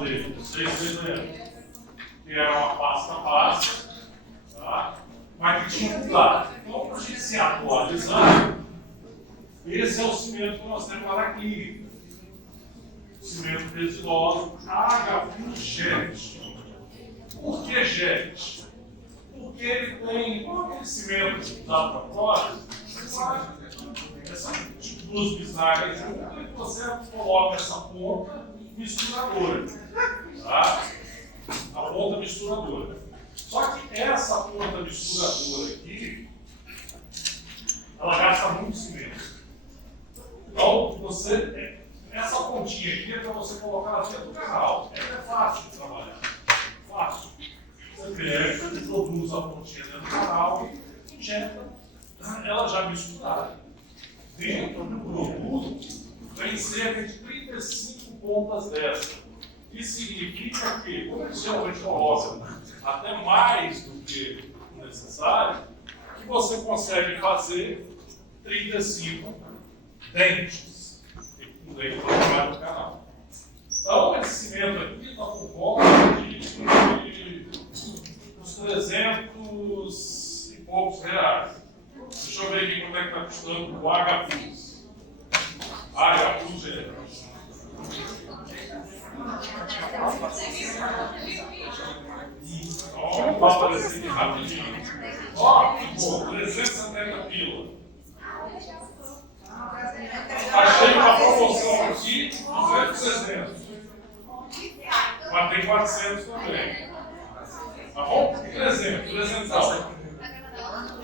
fazer, vocês lembram, que era uma pasta básica, tá? Mas que tinha que mudar. Então, para a gente se atualizar, esse é o cimento que nós temos lá na clínica. Cimento residuoso H+GET. Por que GET? Porque ele tem, como aquele cimento da prótese, essa duas bisnagas juntas, e você coloca essa ponta misturadora. Tá? A ponta misturadora. Só que essa ponta misturadora aqui, ela gasta muito cimento. Então, essa pontinha aqui é para você colocar ela dentro do canal. É fácil de trabalhar. Fácil. Você pega, introduz a pontinha dentro do canal e injeta ela já misturada. Dentro do produto, tem cerca de 35 pontas dessa. Isso significa que, como eles geralmente colocam até mais do que necessário, que você consegue fazer 35 dentes. Um dente para jogar no canal. Então, esse cimento aqui está por volta de uns 300 e poucos reais. Deixa eu ver aqui quanto é que está custando o H+. H+GET. Ó, vamos aparecer aqui rapidinho. Ó, que bom, 370 pila. Achei uma promoção aqui, 200. Mas tem 400 também. Tá bom? 300. 300 não.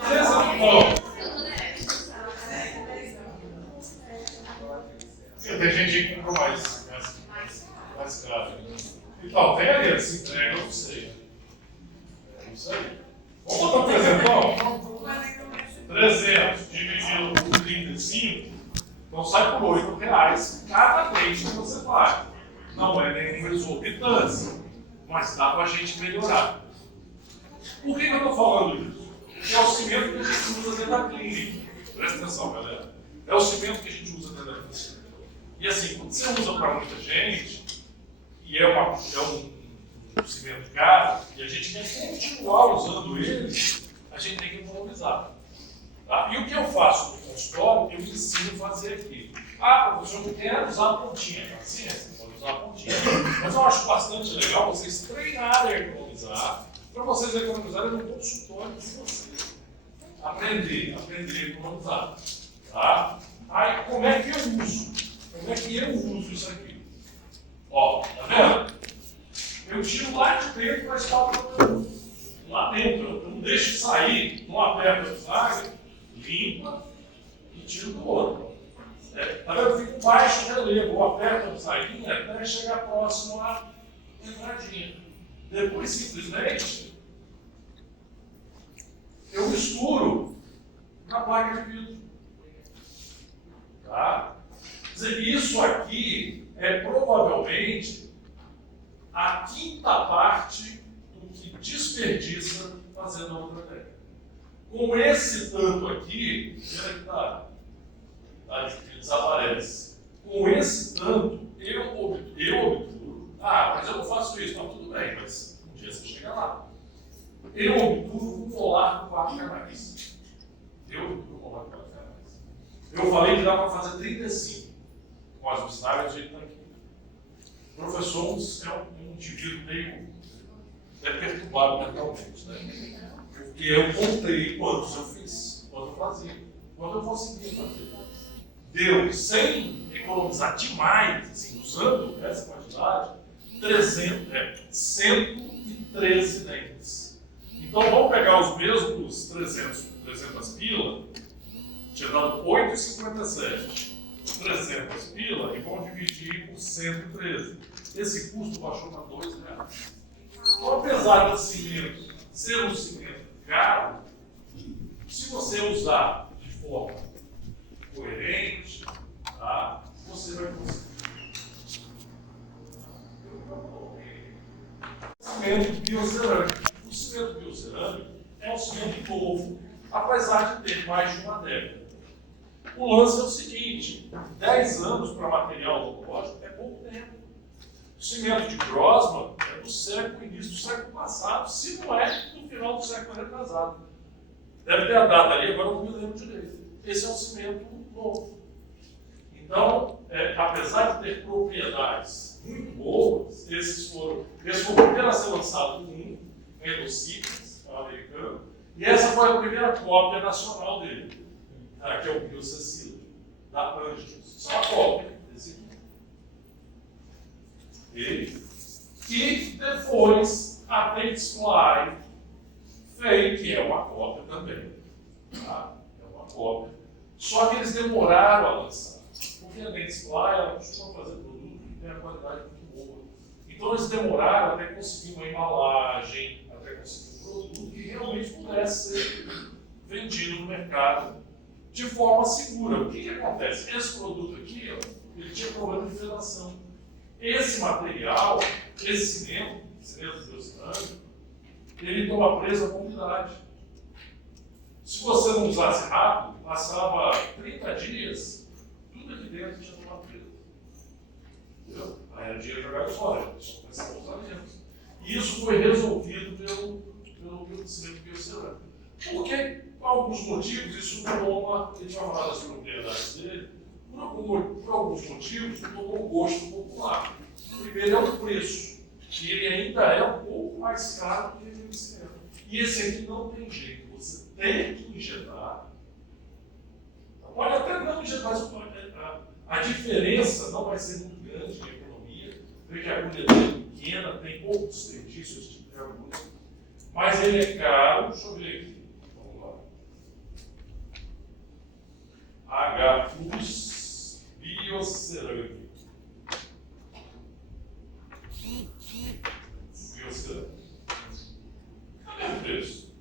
300 não. Tem gente que comprou mais caro. Então, tem ali, se entrega, eu não sei. É isso aí. Vamos botar 300? 300 dividido por 35, então sai por R$8 cada dente que você faz. Não é nenhuma exorbitância, mas dá para a gente melhorar. Por que eu estou falando isso? Porque é o cimento que a gente usa dentro da clínica. Presta atenção, galera. É o cimento que a gente usa dentro da clínica. E assim, quando você usa para muita gente, e é um cimento caro, e a gente quer continuar usando ele, a gente tem que economizar. Tá? E o que eu faço no consultório, eu ensino a fazer aqui. Ah, professor, eu quero usar a pontinha. Paciência, pode usar a pontinha. Mas eu acho bastante legal vocês treinarem a economizar, para vocês economizarem no consultório de vocês. Aprender a economizar. Tá? Aí, como é que eu uso? Como é que eu uso isso aqui? Ó, tá vendo? Eu tiro lá de dentro para estar o produto. Lá dentro, eu não deixo sair, não aperto a bisnaga, limpa e tiro do outro. Tá vendo? Eu fico baixo relevo, eu aperto a bisnaguinha até chegar próximo à entradinha. Depois, simplesmente, eu misturo na placa de vidro. Tá? Quer dizer, isso aqui é provavelmente a quinta parte do que desperdiça fazendo a outra técnica. Com esse tanto aqui, desaparece. Com esse tanto, eu obturo. Ah, mas eu não faço isso. Não, tudo bem, mas um dia você chega lá. Eu obturo um molar com 4 canais. Eu falei que dá para fazer 35 com as bisnagas do jeito que está aqui. O professor é um indivíduo meio perturbado mentalmente, né? Porque eu contei quantos eu fiz, quanto eu fazia, quanto eu conseguia fazer. Deu, sem economizar demais, assim, usando essa quantidade, 113 dentes. Então vamos pegar os mesmos 300 pila, tinha dado 8,57. 300 pila e vamos dividir por 113. Esse custo baixou para R$2. Então, apesar do cimento ser um cimento caro, se você usar de forma coerente, tá, você vai conseguir. Cimento biocerâmico. O cimento biocerâmico é um cimento novo, apesar de ter mais de uma década. O lance é o seguinte: 10 anos para material oncológico é pouco tempo. cimento de Grossman é do século, início do século passado, se não é do final do século retrasado. Deve ter a data ali, agora eu não me lembro direito. Esse é um cimento novo. Então, apesar de ter propriedades muito boas, esse foi o primeiro a ser lançado no mundo, o Endociclus, americano, e essa foi a primeira cópia nacional dele, que é o Biocecil, da Anjos. Isso é uma cópia desse aqui. E depois a Dentsply fez, que é uma cópia também. Tá? É uma cópia. Só que eles demoraram a lançar. Porque a Dentsply ela costuma fazer produto que tem a qualidade muito boa. Então eles demoraram até conseguir uma embalagem, até conseguir um produto que realmente pudesse ser vendido no mercado de forma segura. O que acontece? Esse produto aqui, ele tinha problema de vedação. Esse material, esse cimento biocirâmico, ele toma presa com umidade. Se você não usasse rápido, passava 30 dias, tudo aqui dentro tinha tomado presa. Entendeu? Aí era dia de jogar fora, só começava a usar menos. E isso foi resolvido pelo cimento biocirâmico. Porque, por alguns motivos, isso toma, a gente vai falar das propriedades dele, por alguns motivos, tomou o gosto popular. O primeiro é o preço, que ele ainda é um pouco mais caro do que o cimento. E esse aqui não tem jeito, você tem que injetar. Pode até não injetar, mas a diferença não vai ser muito grande na economia, porque a agulha dele é pequena, tem pouco desperdício esse tipo de agulha, mas ele é caro. Deixa eu ver aqui. Vamos lá. H+ Biocerâmico. Mesmo preço,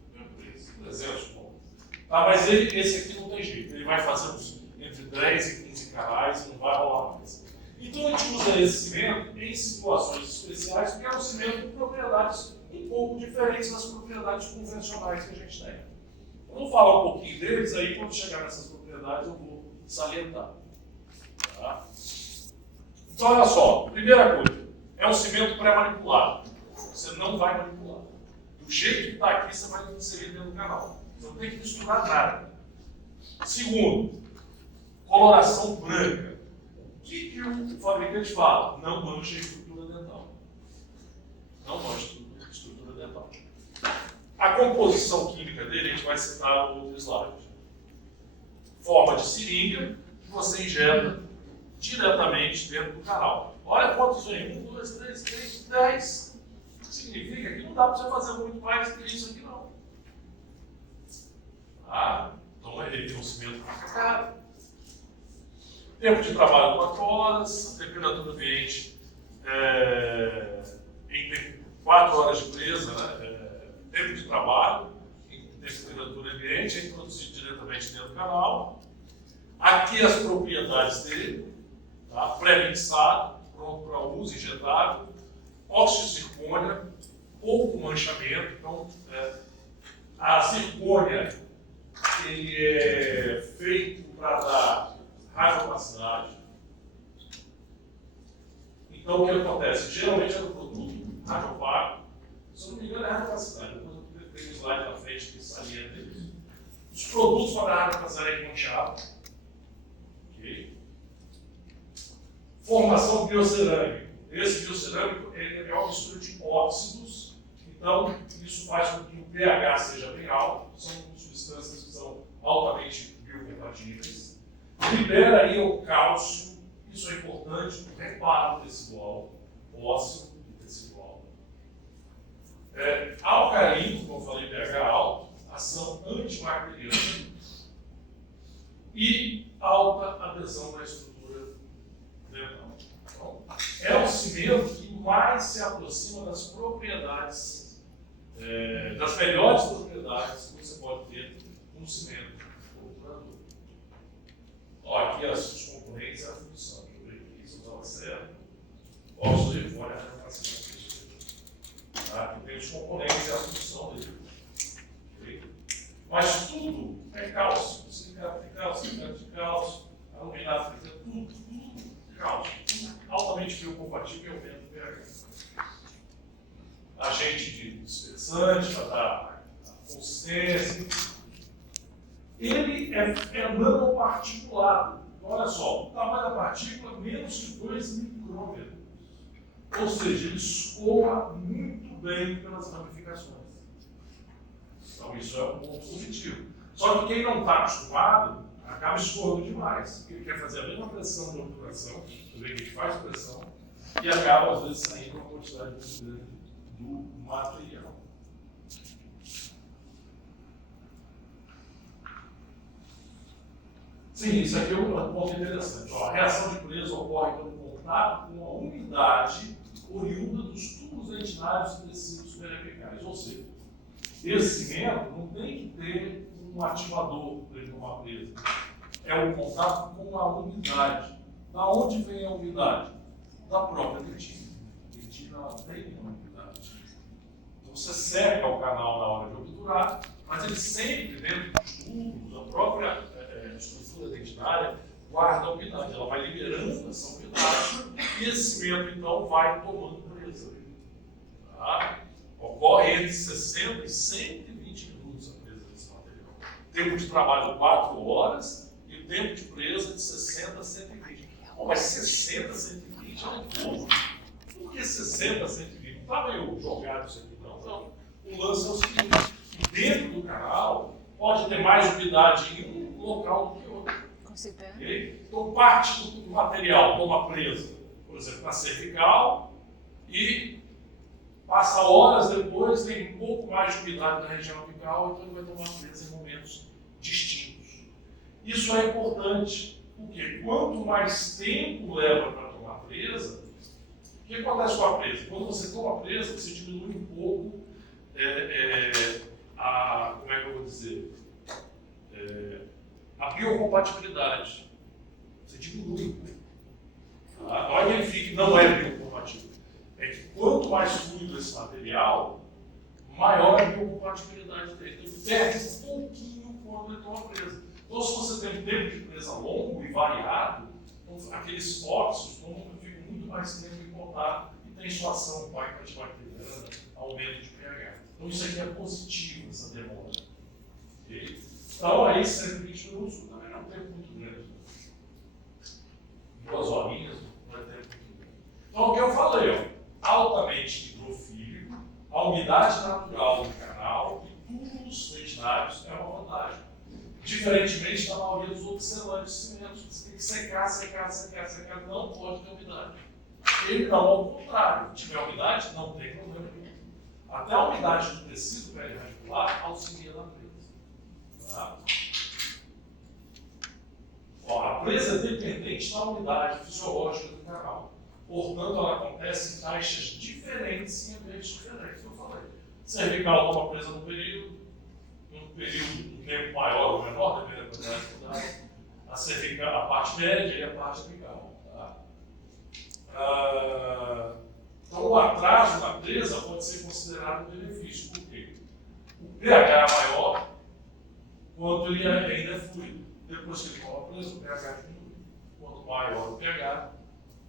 300 pontos. Tá, mas esse aqui não tem jeito, ele vai fazer uns entre 10 e 15 carrais e não vai rolar mais. Então a gente usa esse cimento em situações especiais, porque é um cimento com propriedades um pouco diferentes das propriedades convencionais que a gente tem. Eu vou falar um pouquinho deles, aí quando chegar nessas propriedades eu vou salientar. Tá? Então olha só, primeira coisa, é um cimento pré-manipulado. Você não vai manipular. Do jeito que está aqui, você vai inserir dentro do canal. Você não tem que misturar nada. Segundo, coloração branca. O que o fabricante fala? Não mancha a estrutura dental. Não mancha a estrutura dental. A composição química dele, a gente vai citar no outro slide. Forma de seringa, que você injeta diretamente dentro do canal. Olha quantos vem. 1, 2, 3, 10. Significa que não dá para você fazer muito mais do que isso aqui, não. Então ele tem um cimento caro. Tempo de trabalho 4 horas, temperatura ambiente em 4 horas de presa, né? Tempo de trabalho em temperatura ambiente, é introduzido diretamente dentro do canal. Aqui as propriedades dele, tá? Pré-mixado, pronto para uso, injetável. Óxido de zircônia, pouco manchamento. Então, a zircônia ele é feito para dar radiopacidade. Então, o que acontece? Geralmente é no produto radiopaco. Se eu não me engano, é radiopacidade. Depois eu tenho um slide na frente que salienta isso. Os produtos para dar radiopacidade é manchado. Okay. Formação biocerâmica. Esse biocerâmico é uma mistura de óxidos, então isso faz com que o pH seja bem alto, são substâncias que são altamente biocompatíveis. Libera aí o cálcio, isso é importante para o reparo tecidual, ósseo e tecidual. Alcalino, como eu falei, pH alto, ação antibacteriana e alta adesão na estrutura dental. É o cimento que mais se aproxima das propriedades, das melhores propriedades que você pode ter no cimento obturador. Aqui os componentes e a função. Deixa eu ver aqui se eu estava certo. Óxido de zircônia, aqui tem os componentes e a função dele. Okay? Mas tudo é cálcio. Silicato de cálcio, silicato de cálcio, aluminato de cálcio, tudo cálcio. Altamente biocompatível e aumenta o pH. interessante da consistência. Ele é nanoparticulado. Então, olha só, o tamanho da partícula é menos de 2 micrômetros. Ou seja, ele escoa muito bem pelas ramificações. Então, isso é um ponto positivo. Só que quem não está acostumado acaba escoando demais. Porque ele quer fazer a mesma pressão de obturação, você vê que ele faz pressão, e acaba, às vezes, saindo uma quantidade muito grande do material. Sim, isso aqui é um ponto interessante. Ó, a reação de pureza ocorre pelo contato com a umidade oriunda dos tubos dentinários e tecidos periapicais. Ou seja, esse cimento não tem que ter um ativador para ele tomar presa. É o contato com a umidade. Da onde vem a umidade? Da própria dentina. A dentina ela tem uma umidade. Então você seca o canal na hora de obturar, mas ele sempre, dentro dos tubos, a própria estrutura dentinária guarda a umidade. Ela vai liberando essa umidade e esse cimento, então, vai tomando presa. Tá? Ocorre entre 60 e 120 minutos a presa desse material. Tempo de trabalho 4 horas e o tempo de presa de 60 a 120. Bom, mas 60 a 120 é um pouco. Por que 60 a 120? Não está meio jogado isso aqui, não. Não. O lance é o seguinte: dentro do canal pode ter mais umidade em um local do que outro. Okay? Então, parte do material toma presa, por exemplo, na cervical, e passa horas depois, tem um pouco mais de umidade na região apical, então ele vai tomar presa em momentos distintos. Isso é importante, porque quanto mais tempo leva para tomar presa, o que acontece com a presa? Quando você toma presa, você diminui um pouco como é que eu vou dizer? A biocompatibilidade. Você diminui um pouco. Tá? Não é que ele fique, não é biocompatível. É que quanto mais fluido esse material, maior a biocompatibilidade dele. Ele perde um pouquinho quando ele toma presa. Então, se você tem um tempo de presa longo e variado, então, aqueles fósseis ficam muito mais tempo em contato e tem sua ação antibacteriana, aumento de pH. Então, isso aqui é positivo, essa demora. Okay? Então, aí, 120 minutos também não é um tempo muito grande. 2 horinhas não é tempo muito grande. Então, o que eu falei, ó, altamente hidrofílico, a umidade natural do canal e tubos dentinários é uma vantagem. Diferentemente da maioria dos outros selantes de cimentos, você tem que secar, secar, secar, secar, não pode ter umidade. Ele não, ao contrário, se tiver umidade, não tem problema nenhum. Até a umidade do tecido periarticular auxilia na presa. Tá? Ó, a presa é dependente da umidade fisiológica do canal. Portanto, ela acontece em taxas diferentes em ambientes diferentes. Eu falei. Cervical toma presa num período de tempo maior ou menor, dependendo da quantidade de umidade. A cervical, a parte média e a parte apical. Tá? Então, o atraso na presa pode ser considerado um benefício. Por quê? O pH é maior quanto ele ainda é fluido. Depois que ele toma presa, o pH diminui. Quanto maior o pH,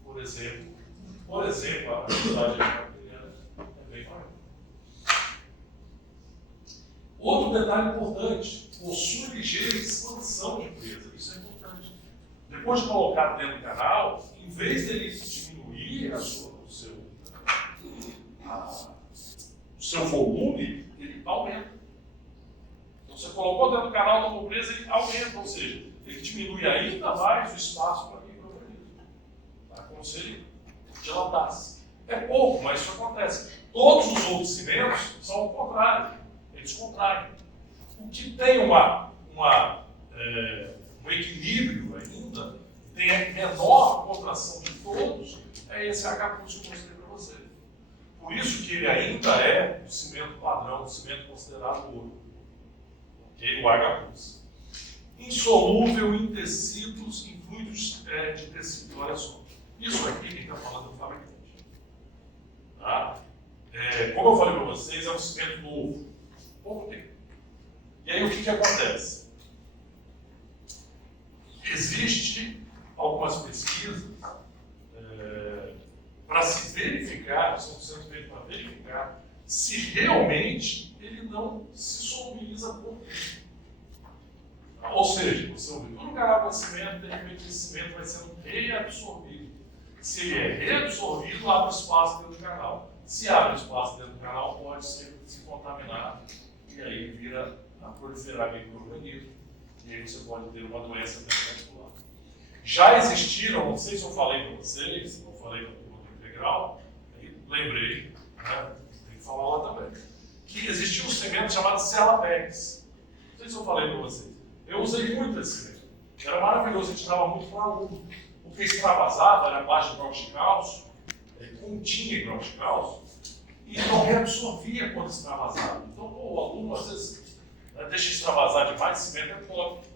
por exemplo, a quantidade bacteriana é bem maior. Outro detalhe importante: possui ligeira expansão de presa. Isso é importante. Depois de colocar dentro do canal, em vez dele diminuir o seu volume, ele aumenta. Então, você colocou dentro do canal, tomou presa, ele aumenta, ou seja, ele diminui ainda mais o espaço para microorganismo. Tá? Como se ele dilatasse. É pouco, mas isso acontece. Todos os outros cimentos são o contrário. Eles contraem. O que tem um equilíbrio ainda, tem a menor contração de todos, é esse H+ que eu mostrei para você. Por isso que ele ainda é o cimento padrão, o cimento considerado ouro. Okay? O H+. Insolúvel em tecidos, em fluidos de tecido. Olha só. Isso aqui quem está falando é o fabricante. Tá? Como eu falei para vocês, é um cimento novo. Pouco tempo. E aí o que acontece? Existe algumas pesquisas para se verificar, são sendo feitas para verificar se realmente ele não se solubiliza por dentro. Ou seja, você ouviu no canal de cimento, de repente esse cimento vai sendo reabsorvido. Se ele é reabsorvido, abre espaço dentro do canal. Se abre espaço dentro do canal, pode se contaminar e aí vira a proliferar micro-organismo. E aí você pode ter uma doença cardiovascular. Já existiram, não sei se eu falei para vocês, se eu falei para o mundo integral, aí lembrei, né, tem que falar lá também, que existia um cimento chamado Celapex. Não sei se eu falei para vocês. Eu usei muito esse cimento. Era maravilhoso, a gente dava muito para aluno. Porque extravasava, era baixa de hidróxido de cálcio, continha hidróxido de cálcio, e não reabsorvia quando extravasava. Então, o aluno, às vezes, deixa extravasar demais, cimento é top.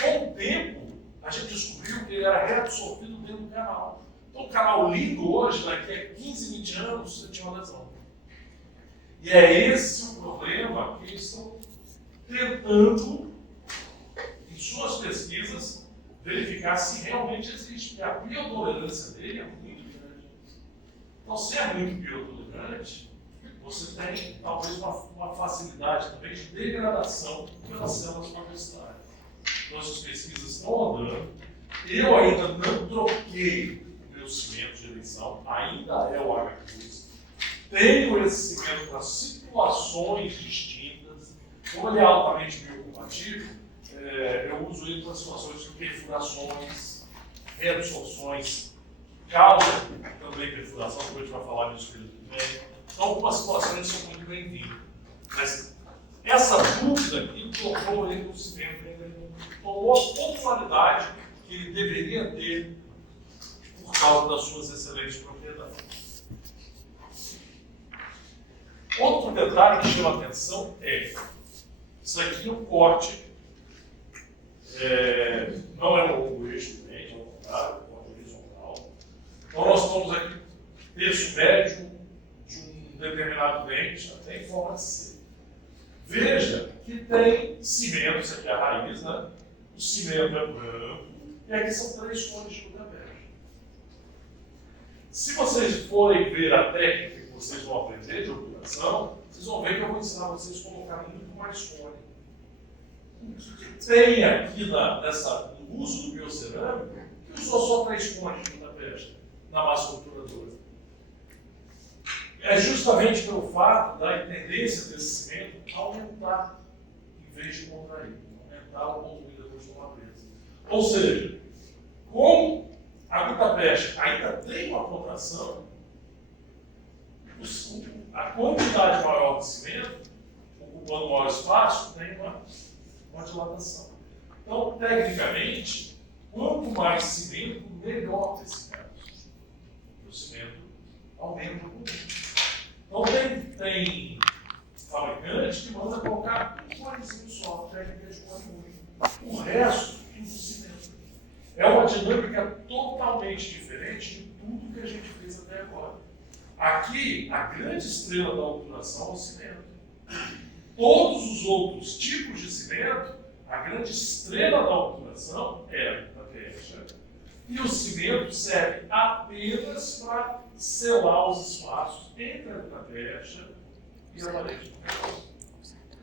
Com o tempo, a gente descobriu que ele era reabsorvido dentro do canal. Então, o canal lindo hoje, daqui a 15, 20 anos, você tinha uma lesão. E é esse o problema que eles estão tentando, em suas pesquisas, verificar se realmente existe. Porque a biotolerância dele é muito grande. Então, se é muito biotolerante, você tem talvez uma facilidade também de degradação pelas células progressivas. Então, essas pesquisas estão andando. Eu ainda não troquei o meu cimento de eleição, ainda é o H2. Tenho esse cimento para situações distintas. Como ele é altamente biocompatível, eu uso ele para situações de perfurações, reabsorções, causa também perfuração, que a gente vai falar disso também. Então, algumas situações são muito bem-vindas. Mas essa dúvida aqui colocou ele no cimento, ele tomou a pontualidade que ele deveria ter por causa das suas excelentes propriedades. Outro detalhe que chama atenção é isso aqui, o corte não é um longo eixo também, ao contrário, é um corte horizontal. Então nós estamos aqui terço médio de um determinado dente, até em forma de C. Veja que tem cimento, isso aqui é a raiz, né? O cimento é branco, e aqui são 3 cones de Gutenberg. Se vocês forem ver a técnica que vocês vão aprender de obturação, vocês vão ver que eu vou ensinar vocês a colocar muito mais cone. Tem aqui no uso do biocerâmico que usou só 3 cones de Gutenberg na massa obturadora. É justamente pelo fato da tendência desse cimento aumentar em vez de contrair, aumentar o volume depois de uma presa. Ou seja, como a Gutenberg ainda tem uma contração, a quantidade maior de cimento, ocupando maior espaço, tem uma dilatação. Então, tecnicamente, quanto mais cimento, melhor nesse caso. O cimento aumenta o volume. Então, tem fabricante que manda colocar um conezinho só, técnica de cone único. O resto, tudo cimento. É uma dinâmica totalmente diferente de tudo que a gente fez até agora. Aqui, a grande estrela da obturação é o cimento. Todos os outros tipos de cimento, a grande estrela da obturação é a Gutenberg. E o cimento serve apenas para selar os espaços entre a Gutenberg e a parede.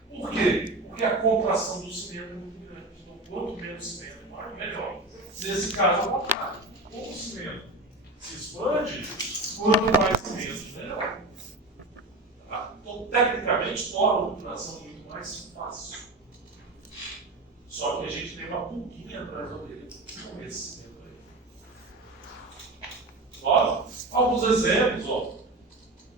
Por quê? Porque a contração do cimento é muito grande. Então, quanto menos cimento, melhor. Nesse caso, ao contrário. Como o cimento se expande, quanto mais cimento, melhor. Tá? Então, tecnicamente, torna a obturação muito mais fácil. Só que a gente tem uma pulguinha atrás da orelha com esse cimento aí. Ó, alguns exemplos, ó.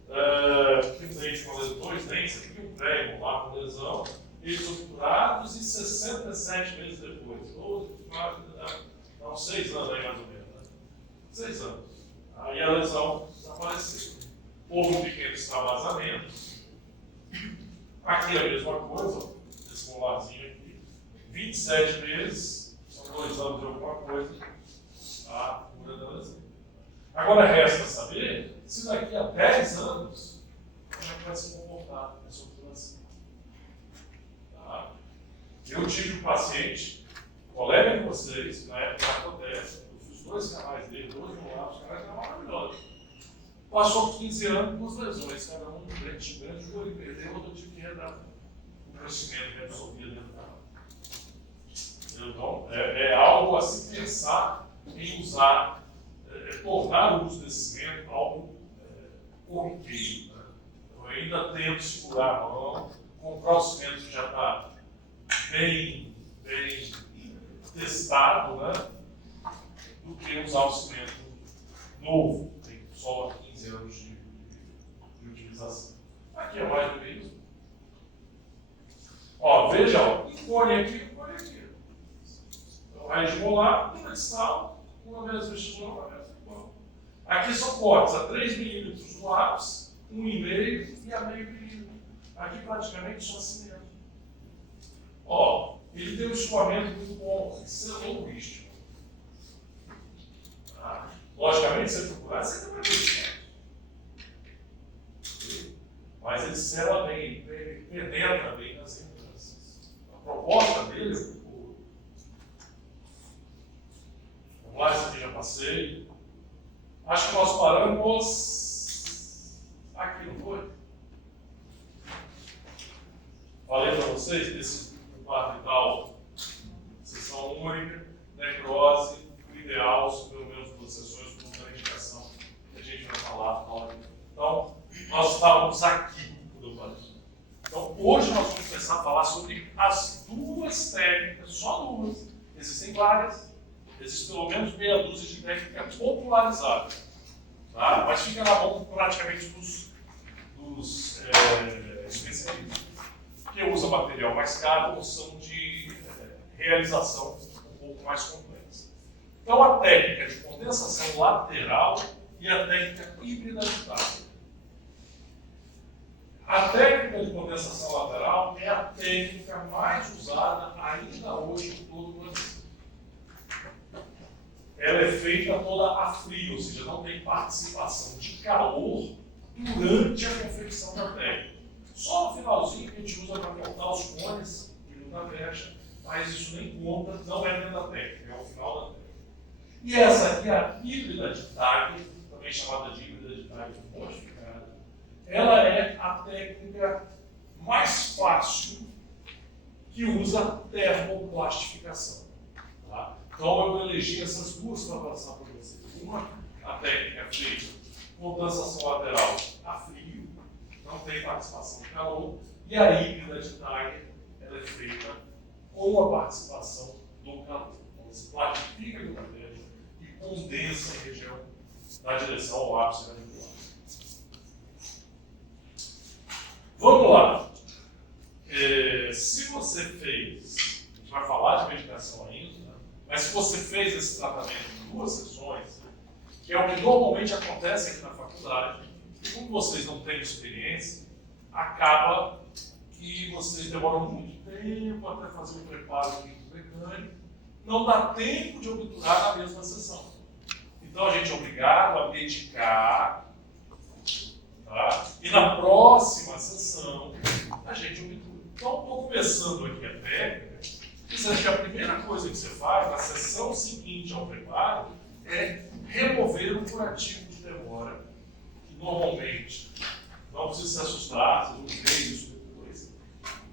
Um dente com lesão, 2 dentes, aqui um prego lá com lesão, eles obturados e 67 meses depois. Ou, dá uns 6 anos aí mais ou menos, né? 6 anos. Aí a lesão desapareceu. Houve um pequeno extravasamento. Aqui é a mesma coisa, ó, esse molarzinho aqui. 27 meses, são 2 anos de alguma coisa, a cura da lesão. Agora resta saber se daqui a 10 anos, como é que vai se comportar essa obturação. Tá? Eu tive um paciente, colega de vocês, na época acontece, eu fiz 2 canais dele, 2 molares, os canais eram maravilhosos. Passou 15 anos, duas lesões, cada um grande jogou e perdeu, outro tive que redar o crescimento que absorvia dentro do canal. Então, é algo a se pensar em usar, tornar o uso desse cimento algo corriqueiro. Né? Eu ainda tento segurar a mão, comprar o cimento que já está bem testado, né? Do que usar o cimento novo, tem só 15 anos de utilização. Aqui é mais do mesmo. Ó, veja, ó, encolhe aqui. Então, raiz molar, uma de sal, uma vez vestibular, uma vez igual. Aqui são cortes a 3 milímetros do ápice, 1,5 e a meio milímetro. Aqui praticamente só cimento. Ó, ele tem um escoamento muito bom, selou o risco. Logicamente, se você procurar, você não vai ver. Mas ele sela bem, ele penetra bem nas entranças. A proposta dele, vamos lá, esse aqui já passei. Acho que nós paramos aqui, não foi? Falei para vocês desse quarto e tal, sessão única, necrose, o ideal, pelo menos duas sessões, com uma indicação que a gente vai falar. Então, nós estávamos aqui quando eu falei. Então, hoje nós vamos começar a falar sobre as duas técnicas, só duas. Existem várias, existem pelo menos meia dúzia de técnicas popularizadas. Tá? Mas fica na mão praticamente dos especialistas, que usa material mais caro ou são de realização um pouco mais complexa. Então, a técnica de condensação lateral e a técnica híbrida de tábua. A técnica de condensação lateral é a técnica mais usada ainda hoje em todo o Brasil. Ela é feita toda a frio, ou seja, não tem participação de calor durante a confecção da técnica. Só no finalzinho que a gente usa para cortar os cones da brecha, mas isso nem conta, não é dentro da técnica, é o final da técnica. E essa aqui é a híbrida de TAG, também chamada de híbrida de TAG modificada. Ela é a técnica mais fácil que usa termoplastificação. Tá? Então eu elegi essas duas para passar para vocês. Uma, a técnica feita com condensação lateral a frio, não tem participação de calor, e a híbrida de TAG, ela é feita com a participação do calor. Então você platifica a matéria e condensa a região da direção ao ápice radicular. Vamos lá. Se você fez, a gente vai falar de medicação ainda, né? Mas se você fez esse tratamento em 2 sessões, que é o que normalmente acontece aqui na faculdade, e como vocês não têm experiência, acaba que vocês demoram muito tempo até fazer o preparo químico mecânico, não dá tempo de obturar na mesma sessão. Então a gente é obrigado a medicar, tá? E na próxima sessão a gente obtura. Então estou começando aqui a técnica, dizendo que a primeira coisa que você faz na sessão seguinte ao preparo é remover o curativo de demora, que normalmente, não precisa se assustar, vocês vão ver isso depois,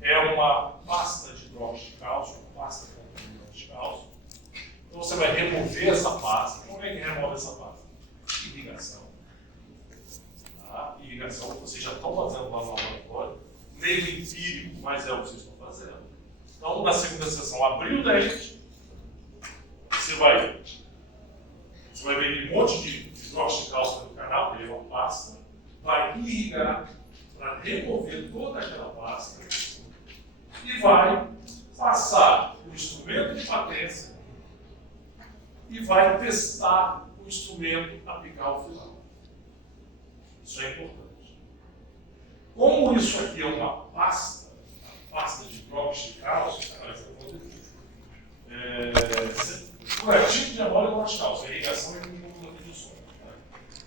é uma pasta de hidróxido de cálcio, uma pasta com hidróxido de cálcio. Então você vai remover essa pasta. Como é que remove essa pasta? Irrigação. Tá? Irrigação, vocês já estão fazendo lá no laboratório, meio empírico, mas é o que vocês estão fazendo. Então, na segunda sessão, abriu o dente, você vai ver um monte de hidróxido de cálcio no canal, que é uma pasta, vai irrigar para remover toda aquela pasta e vai passar o instrumento de patência e vai testar o instrumento aplicar ao final. Isso é importante. Como isso aqui é uma pasta de hidróxido de cálcio, curativo de amônia com cálcio, a irrigação é com condições.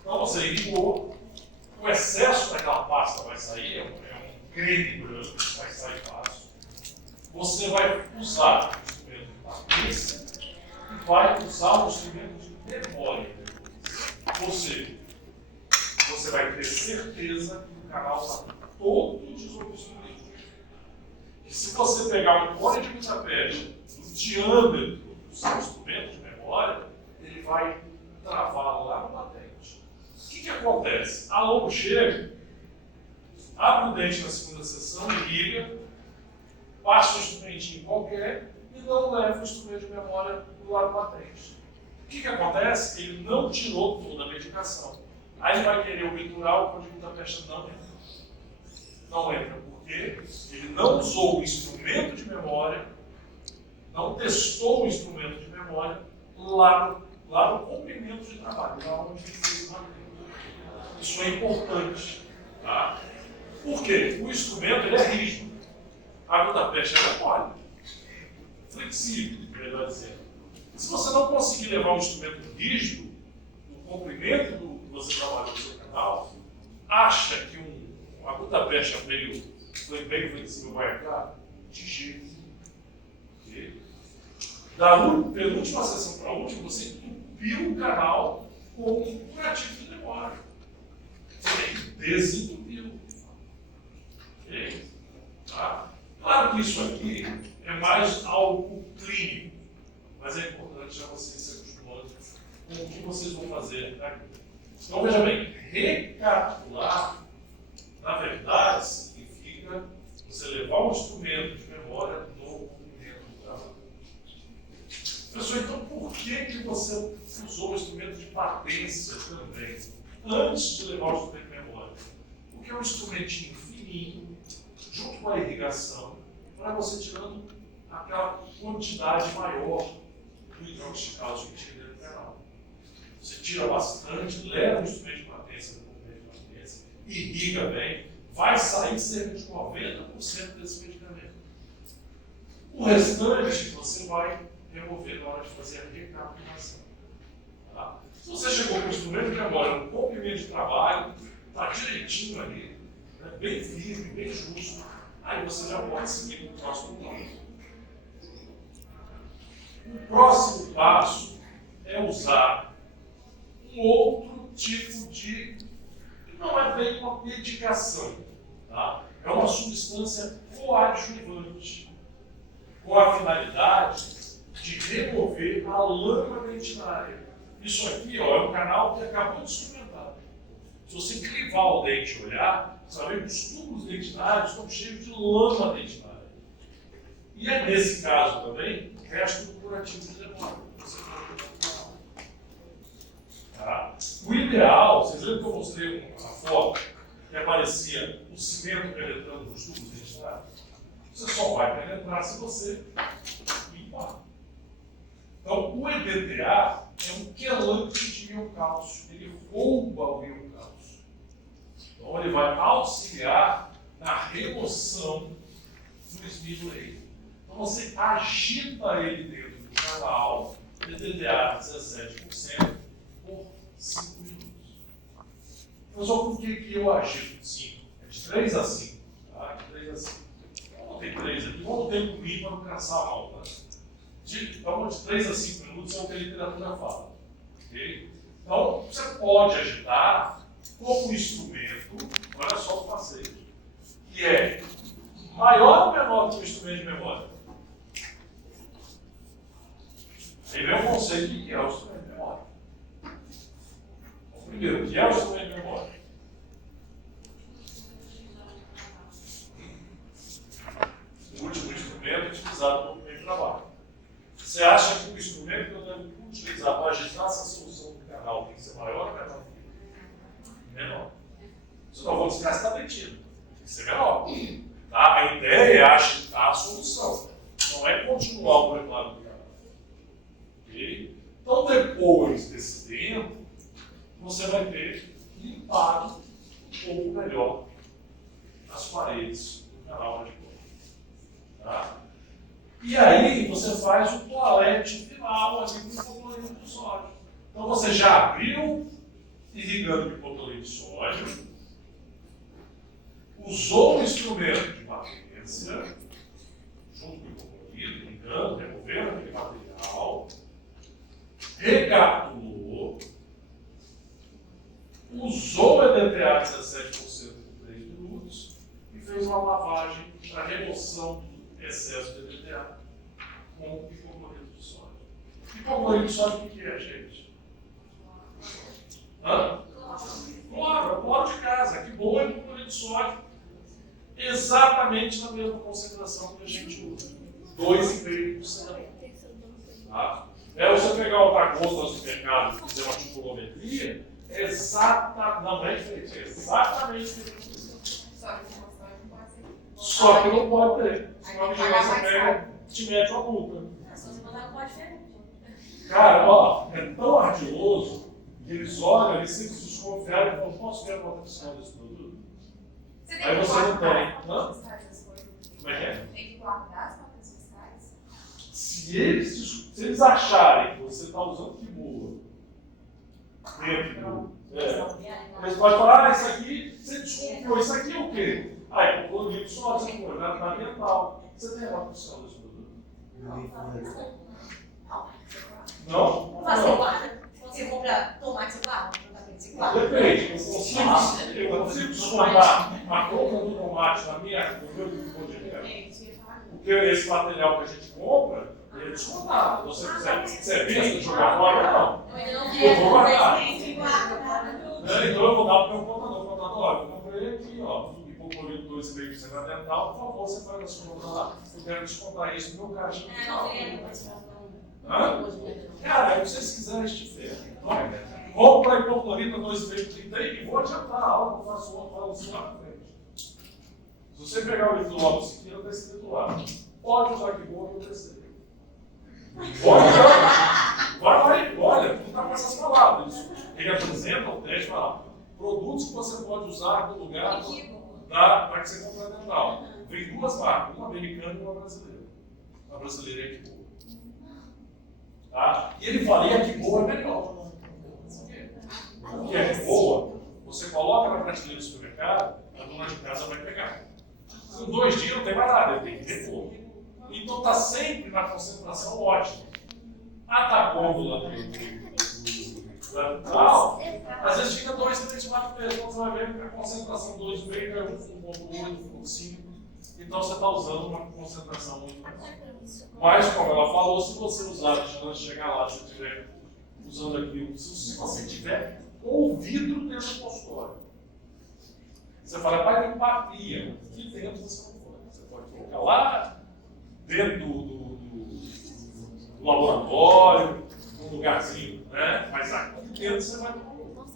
Então você irrigou, o excesso daquela pasta vai sair, é um creme branco que vai sair fácil. Você vai usar o instrumento de patência e vai usar o instrumento de demole. Ou seja, você vai ter certeza que o canal está todo desobstruído. E se você pegar um cone de guta-peste do diâmetro do seu instrumento de memória, ele vai travar lá no latente. O que acontece? Aluno chega, abre o dente na segunda sessão, liga, passa um instrumentinho qualquer e não leva o instrumento de memória para o lado latente. O que acontece? Ele não tirou toda a medicação. Aí ele vai querer obturar, o cone de guta-peste não entra. Não entra porque ele não usou o instrumento de memória, não testou o instrumento de memória lá no comprimento de trabalho, lá onde ele fez o manejo. Isso é importante. Tá? Por quê? O instrumento ele é rígido. A guta-peste é mole, flexível, melhor dizendo. Se você não conseguir levar um instrumento rígido, o comprimento que você trabalha no seu canal, acha que a guta-peste foi bem flexível, vai entrar? De jeito nenhum. Okay? Da penúltima sessão para a última, você entupiu o canal com um curativo de memória. Você desentupiu. Ok? Tá? Claro que isso aqui é mais algo clínico, mas é importante já vocês se acostumando com o que vocês vão fazer aqui. Então, veja bem, recapitular, na verdade, significa você levar um instrumento de memória no comprimento do trabalho. Pessoal, então por que você usou o instrumento de patência também, antes de levar o instrumento de memória? Porque é um instrumentinho fininho, junto com a irrigação, para você tirando aquela quantidade maior do hidróxido de cálcio que tinha dentro do canal. Você tira bastante, leva o instrumento de patência no comprimento de patência, irriga bem, vai sair cerca de 90% desse medicamento. O restante você vai remover na hora de fazer a recapitulação. Tá? Se você chegou com o instrumento de memória no comprimento de trabalho, está direitinho ali, né, bem firme, bem justo, aí você já pode seguir no próximo passo. O próximo passo é usar um outro tipo de... não é bem uma medicação, tá? É uma substância coadjuvante, com a finalidade de remover a lama dentinária. Isso aqui ó, é um canal que acabou de instrumentar. Se você clivar o dente e olhar, você vai ver que os tubos dentinários estão cheios de lama dentinária. E é nesse caso também, resta do curativo de demora. Tá? O ideal, vocês lembram que eu mostrei uma foto que aparecia o cimento penetrando nos tubos dentinários? Você só vai penetrar se você limpar. Então, o EDTA é um quelante de ioncálcio. Ele rouba o ioncálcio. Então, ele vai auxiliar na remoção do esmílio. Então, você agita ele dentro do canal, EDTA 17%, por 5 minutos. Mas só por que eu agito 5? É de 3 a 5. Tá? De 3 a 5. Eu não tenho 3 aqui, não tenho comigo para não cansar a mão. Tá? Então, de 3 a 5 minutos é o que a literatura fala. Okay? Então, você pode agitar como instrumento, olha só o passeio, que é maior ou menor que o instrumento de memória? Aí vem o conceito de que é o instrumento de memória. Primeiro, o que é o instrumento de memória? O último instrumento utilizado no meio de trabalho. Você acha que o instrumento que eu devo utilizar para agitar essa solução do canal tem que ser maior ou menor? Menor. Se não vou desgastar metido, tem que ser menor. Tá? A ideia é agitar a solução, não é continuar o preparo do canal. Okay? Então, depois desse tempo, você vai ter limpado um pouco melhor as paredes do canal de cor. Tá? E aí você faz o toalete final ali com hipoclorito de sódio. Então você já abriu irrigando com hipoclorito de sódio, usou o instrumento de patência, junto com o hipoclorito, irrigando, removendo aquele material, recapitulou, usou o fez uma lavagem para remoção do excesso de DTA com hipoclorito de sódio. Hipoclorito de sódio o que é, gente? Hã? Cloro, cloro de casa. Que bom é hipoclorito de sódio. Exatamente na mesma concentração que a gente usa. 2,5%. Tá? Você pegar outra coisa no supermercado e fazer uma tipometria, não é diferente, é exatamente diferente. Só que não pode ter. Senão a vigilância pega, te mete uma multa. Cara, ó, é tão ardiloso que eles olham, eles se desconfiaram e falam: posso ver a nota fiscal desse produto? Aí você não tem. Como é que é? Tem que guardar as notas fiscais? Se eles acharem que você está usando Kibua dentro do. Eles podem falar: isso aqui, você desconfiou, isso aqui é o quê? Aí, o produto só você foi na ambiental. Você tem a nota fiscal desse produto? Não? Você guarda? Você compra tomate, você guarda? Você guarda? Depende, eu consigo descontar a compra do tomate no meu tipo de dinheiro. Porque esse material que a gente compra, ele é descontado. Você quiser besta de jogar fora, não. Eu vou guardar. Então eu vou dar para o meu contador. Contador, eu comprei aqui, ó, hipoclorito 2,5% na dental, por favor, você faz a sua compra lá. Eu quero descontar isso no meu caixa. Cara, se vocês quiserem estiver, compra hipoclorito 2,5% e vou adiantar a aula que eu faço uma fala lá na frente. Se você pegar o livro do Lopes Siqueira, está escrito lá: pode usar que bom que eu testei. Olha, não está com essas palavras. Ele apresenta o teste e fala: produtos que você pode usar no lugar para que você compre a dental. Vem duas marcas, uma americana e uma brasileira. A brasileira é que boa. Tá? E ele fala: e a que boa é melhor. Porque a que boa, você coloca na prateleira do supermercado, a dona de casa vai pegar. Em 2 dias não tem mais nada, ele tem que repor. Então está sempre na concentração ótima. A tacôndula da dental, às vezes fica 2, 3, 4 vezes, quando você vai ver a concentração 2,5 é 1,8, 1,5. Então você está usando uma concentração muito maior. Mas, como ela falou, se você usar, antes de chegar lá, se você estiver usando aquilo, se você tiver com o vidro dentro do consultório, você fala: pai, tem papia. Aqui dentro você não pode. Você pode colocar lá dentro do laboratório, num lugarzinho, né? Mas aqui dentro você vai tomar um.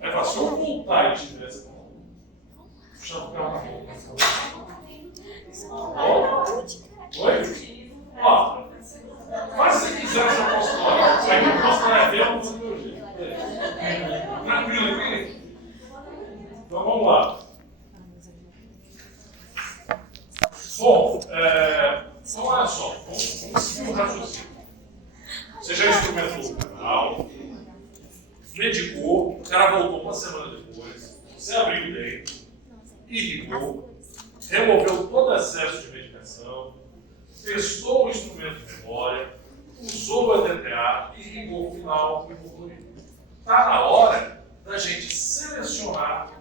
Aí fala: se eu voltar e tiver essa mão, chama o carro na boca. Oi? Ó, faz se você quiser essa consultório. Se aqui o consultório é dentro, você tem o jeito. Tranquilo aqui? Então vamos lá. Bom, então olha só, vamos seguir o raciocínio. Você já instrumentou o canal, medicou, o cara voltou uma semana depois, você abriu o dente, irrigou, removeu todo o excesso de medicação, testou o instrumento de memória, usou o EDTA e irrigou o final com hipoclorito. Está na hora da gente selecionar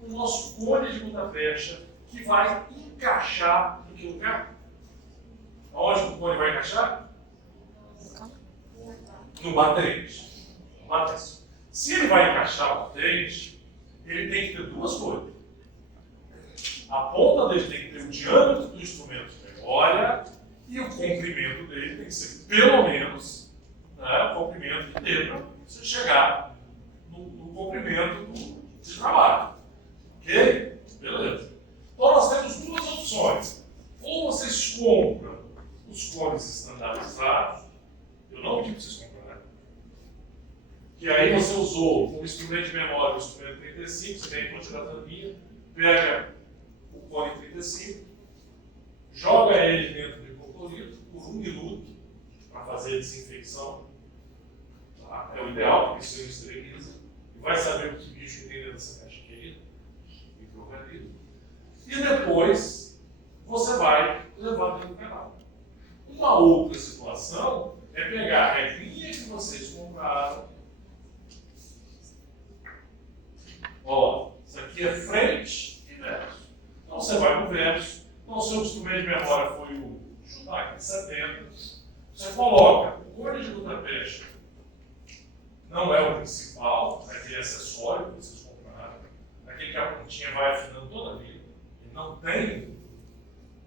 o nosso cone de gutapecha que vai encaixar em que lugar? Onde o cone vai encaixar? No batente. Se ele vai encaixar no batente, ele tem que ter duas coisas. A ponta dele tem que ter o diâmetro do instrumento de memória e o comprimento dele tem que ser pelo menos, né, o comprimento que dê para você chegar no comprimento de trabalho. Ok? Beleza. Então nós temos duas opções. Ou vocês compram os cones estandarizados, eu não digo que vocês comprarem, que aí você usou um instrumento de memória, o instrumento 35, você tem a quantidade da linha, pega o cone 35, joga ele dentro do hipoclorito por 1 minuto para fazer a desinfecção. Tá? É o ideal, porque isso ele esteriliza. E vai saber o que bicho tem dentro dessa caixa querida, microorganismo. E depois você vai levar dentro do canal. Uma outra situação é pegar a regrinha que vocês compraram. Ó, isso aqui é frente e verso. Então você vai médios. Então, o seu instrumento de memória foi o chutar aqui 70. Você coloca o cone de Budapeste, não é o principal, aquele acessório que vocês compraram, aquele que a pontinha vai afinando toda a vida. Ele não tem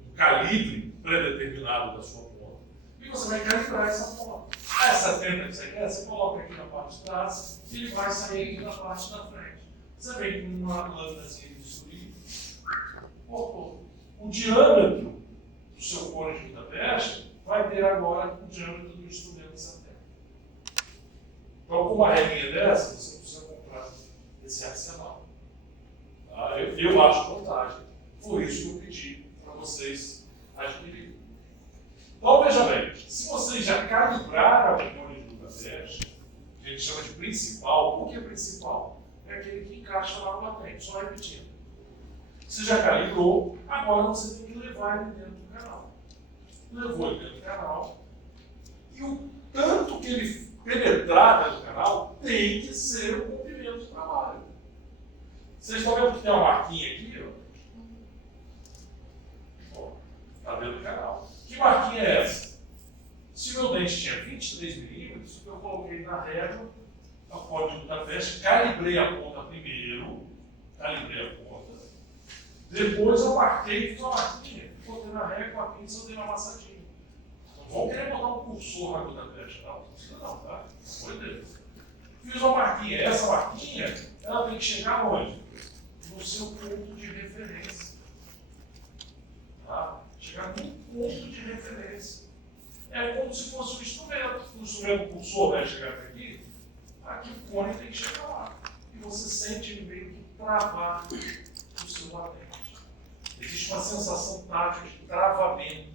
um calibre predeterminado da sua ponta. E você vai calibrar essa ponta. Ah, essa tenda que você quer, você coloca aqui na parte de trás e ele vai sair aqui na parte da frente. Você vem com uma lâminazinha de bisturi, cortou. O diâmetro do seu cone de Budapeste vai ter agora o diâmetro do instrumento de 70. Então, com uma regrinha dessa, você precisa comprar esse arsenal. Tá? Eu acho vantagem. Por isso que eu pedi para vocês adquirirem. Então, veja bem, se vocês já calibraram o cone de Budapeste, que a gente chama de principal, o que é principal? É aquele que encaixa lá no batente, só repetindo. Você já calibrou, agora você tem que levar ele dentro do canal. Levou ele dentro do canal, e o tanto que ele penetrar dentro do canal tem que ser o comprimento de trabalho. Vocês estão vendo que tem uma marquinha aqui, ó? Está dentro do canal. Que marquinha é essa? Se o meu dente tinha 23 milímetros, eu coloquei na régua o código da Budapeste, calibrei a ponta primeiro, depois eu marquei e fiz uma marquinha, botei na régua, a pinça, eu dei uma amassadinha. Não vão querer botar um cursor na Budapeste, não precisa não, tá? Foi Deus. Fiz uma marquinha, essa marquinha, ela tem que chegar onde? No seu ponto de referência. Tá? Chegar no ponto de referência. É como se fosse um instrumento. O instrumento cursor vai chegar até aqui, aqui o cone tem que chegar lá. E você sente ele meio que travar o seu batente. Existe uma sensação tátil de travamento.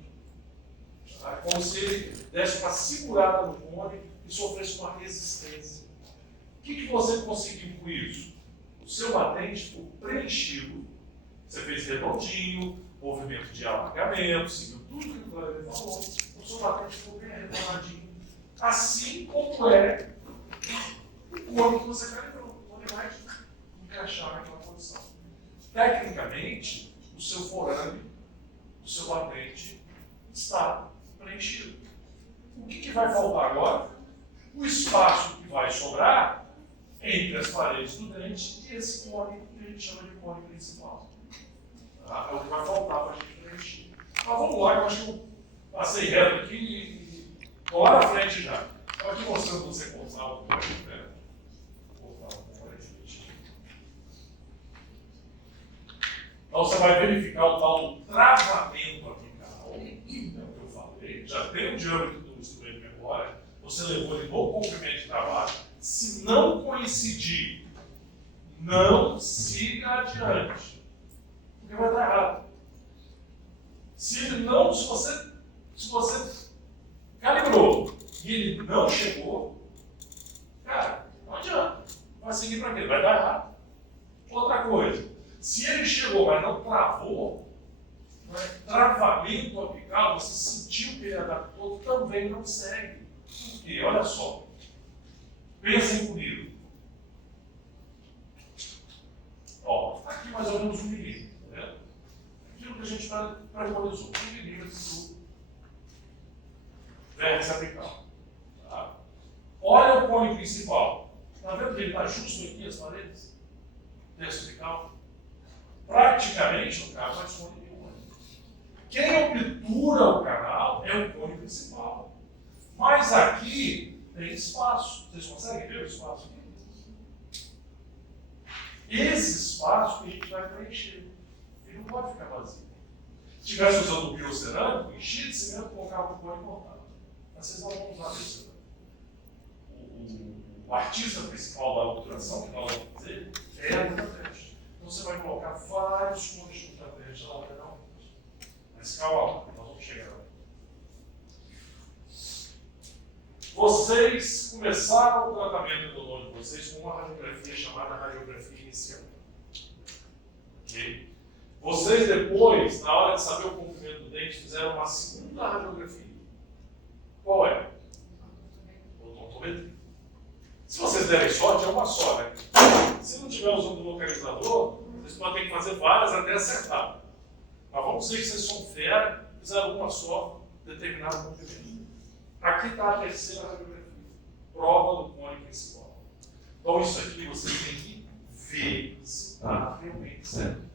Tá? Como se ele desse uma segurada no cone e sofresse uma resistência. O que você conseguiu com isso? O seu batente ficou preenchido. Você fez redondinho, movimento de alargamento, seguiu tudo que o Cleber falou. O seu batente ficou bem arredondadinho. Assim como é o cone que você calibrou. O cone vai encaixar naquela posição. Tecnicamente, o seu forame, o seu batente está preenchido. O que vai faltar agora? O espaço que vai sobrar entre as paredes do dente e esse cone que a gente chama de cone principal. Tá? É o que vai faltar para a gente preencher. Mas vamos lá, eu acho que eu passei reto aqui e estou lá na frente já. Estou aqui mostrando você cortar o cone, né? Cortar o cone de. Então você vai verificar o tal do travamento apical, é o que eu falei. Já tem o diâmetro do instrumento de memória, você levou ele no comprimento de trabalho. Se não coincidir, não siga adiante. Porque vai dar errado. Se você calibrou e ele não chegou, cara, não adianta. Vai seguir para quê? Vai dar errado. Outra coisa, se ele chegou, mas não travou, travamento apical, você sentiu que ele adaptou, também não segue. Por quê? Olha só. Pensem comigo. Ó, aqui mais ou menos 1 milímetro, tá vendo? Aquilo que a gente preconizou, 1 milímetro do vértice apical. Tá? Olha o cone principal. Está vendo que ele está justo aqui as paredes? Vértice apical. Praticamente o canal vai esconder o cone. Quem obtura o canal é o cone principal. Mas aqui tem espaço. Vocês conseguem ver o espaço aqui? Esse espaço que a gente vai preencher. Ele não pode ficar vazio. Se estivesse usando o biocerâmico, enchia de cimento, colocava o cone e cortava. Mas vocês não vão usar isso. O artista principal da obturação, que nós vamos fazer, é a Budapeste. Então você vai colocar vários cones de Budapeste lá lateralmente. Mas calma lá, nós vamos chegar lá. Vocês começaram o tratamento endodôntico de vocês com uma radiografia chamada radiografia inicial. Ok? Vocês depois, na hora de saber o comprimento do dente, fizeram uma segunda radiografia. Qual é? Odontometria. Se vocês derem sorte, é uma só, né? Se não estiver usando o localizador, vocês podem ter que fazer várias até acertar. Mas vamos dizer que vocês são fera, fizeram uma só, determinado comprimento. Aqui está a terceira radiografia, prova do cone principal. Então isso aqui vocês têm que ver se está realmente certo.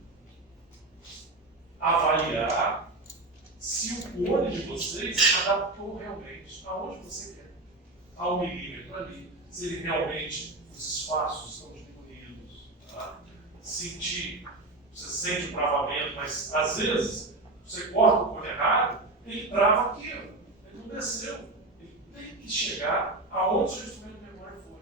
Avaliar se o cone de vocês adaptou realmente aonde você quer. A 1 milímetro ali, se ele realmente, os espaços estão diminuídos. Tá? Sentir, você sente o travamento, mas às vezes você corta o cone errado, ele trava aqui, ele não desceu. Ele tem que chegar aonde o seu instrumento de memória foi.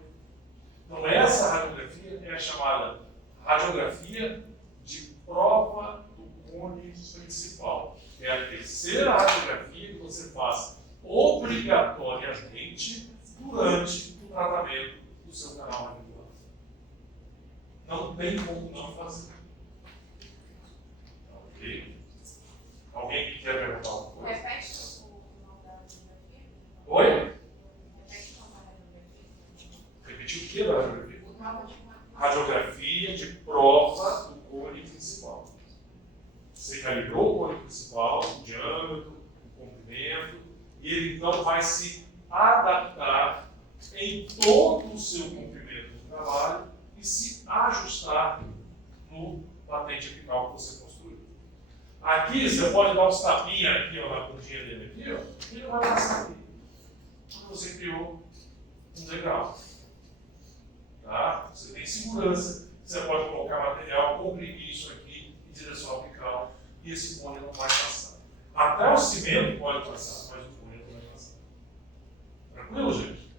Então essa radiografia é a chamada radiografia de prova do cone principal. É a terceira radiografia que você faz obrigatoriamente durante o tratamento do seu canal radicular. Não tem como não fazer. Ok? Alguém que quer perguntar alguma coisa? Repete o nome da radiografia? Oi? Repete o nome da radiografia? Repetir o que da radiografia? O nome de uma Radiografia de prova do cone principal. Você calibrou o cone principal, o diâmetro, o comprimento, e ele então vai se adaptar em todo o seu comprimento do trabalho e se ajustar no patente apical que você construiu. Aqui você pode dar uns tapinhas aqui ó, na pontinha dele aqui, ó, e ele vai passar aqui. Porque você criou um degrau. Tá? Você tem segurança, você pode colocar material, comprimir isso aqui em direção apical e esse cone não vai passar. Até o cimento pode passar, mas o cone não vai passar. Tranquilo, gente?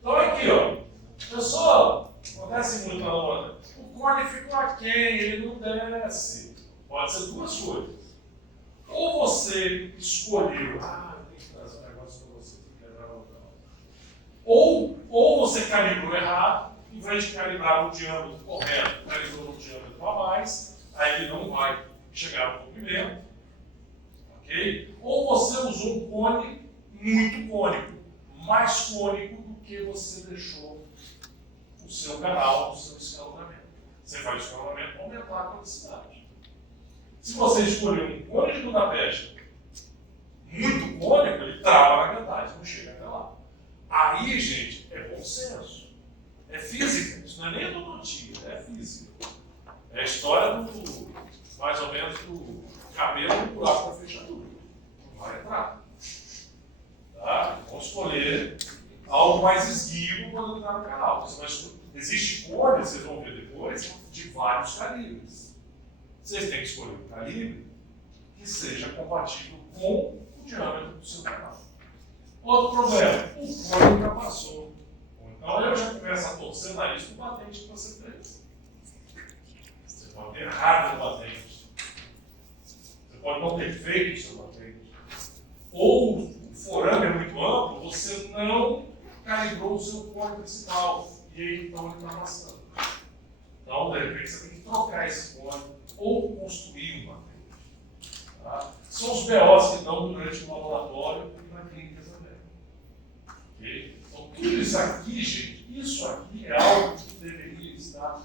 Então aqui, ó. Pessoal, acontece muito na hora. O cone ficou aquém, ele não desce. Pode ser duas coisas. Ou você escolheu, tem que trazer um negócio para você que quebrar o local. Ou você calibrou errado, em vez de calibrar o diâmetro correto, calibrou o diâmetro a mais, aí ele não vai chegar ao comprimento. Ok? Ou você usou um cone muito cônico, mais cônico do que você deixou o seu canal, o seu escalonamento. Você faz o escalonamento para aumentar a conicidade. Se você escolher um cone de Budapeste muito cônico, ele trava na grandade, não chega até lá. Aí, gente, é bom senso. É física. Isso não é nem endodontia, é física. É a história do, mais ou menos, do cabelo no buraco da fechadura. Não vai entrar. Tá? Vamos escolher algo mais esguio quando entrar no canal. Existe cone, vocês vão ver depois, de vários calibres. Vocês têm que escolher um calibre que seja compatível com o diâmetro do seu canal. Outro problema, o cone ultrapassou. Então eu já começo a torcer o nariz com o batente que você fez. Você pode ter errado o batente. Você pode não ter feito o seu batente. Ou o forame é muito amplo, você não calibrou o seu cone principal. E aí então ele está amassando. Então, de repente, você tem que trocar esse cone ou construir um batente. Tá? São os BOs que dão durante o laboratório e na clínica também. Okay? Então, tudo isso aqui, gente, isso aqui é algo que deveria estar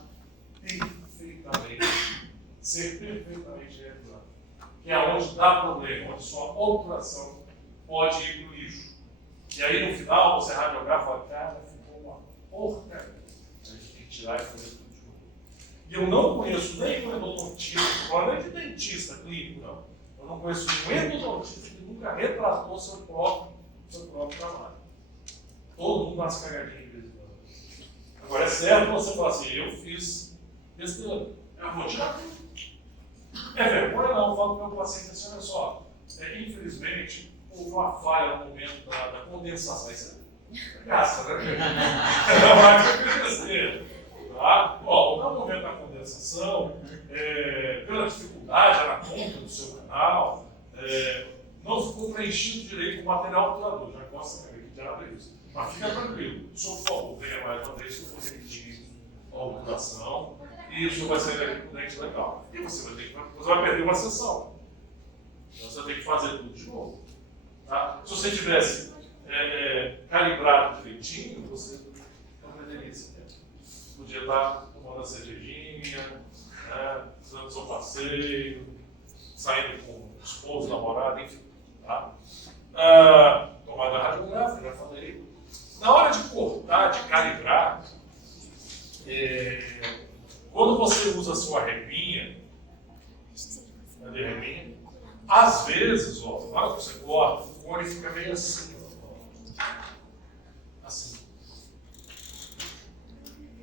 ser perfeitamente realizado. Que é onde dá problema, onde sua obturação pode ir para o lixo. E aí, no final, você radiografa e fala, cara, ficou uma porcaria. A gente tem que tirar e fazer tudo de novo. E eu não conheço nem um endodontista, não nem de dentista clínico, não. Eu não conheço um endodontista que nunca retratou seu próprio trabalho. Todo mundo dá umas cagadinhas de vez em quando. Agora é certo você falar assim, eu fiz besteira, eu vou tirar tudo. É vergonha não, eu falo para o meu paciente assim, olha só, infelizmente houve uma falha no momento da condensação. Isso é gasta, né? Não vai besteira. Tá? Bom, no momento da condensação, pela dificuldade anatômica do seu canal, não ficou preenchido direito o material obturador. Já gosta de que diabo é isso. Mas fica tranquilo. O senhor, por favor, venha mais uma vez que eu vou repetir a obturação e o senhor vai sair daqui com o dente legal. E você vai perder uma sessão. Então você tem que fazer tudo de novo. Tá? Se você tivesse calibrado direitinho, você não perderia esse tempo. Podia estar tomando a cervejinha, dando seu passeio. parceiro, saindo com o esposo, namorado, enfim. Tá? Tomada radiográfica, já falei. Na hora de cortar, de calibrar, quando você usa a sua repinha, cadê a repinha? Às vezes, ó, na hora que você corta, o cone fica meio assim. Ó. Assim.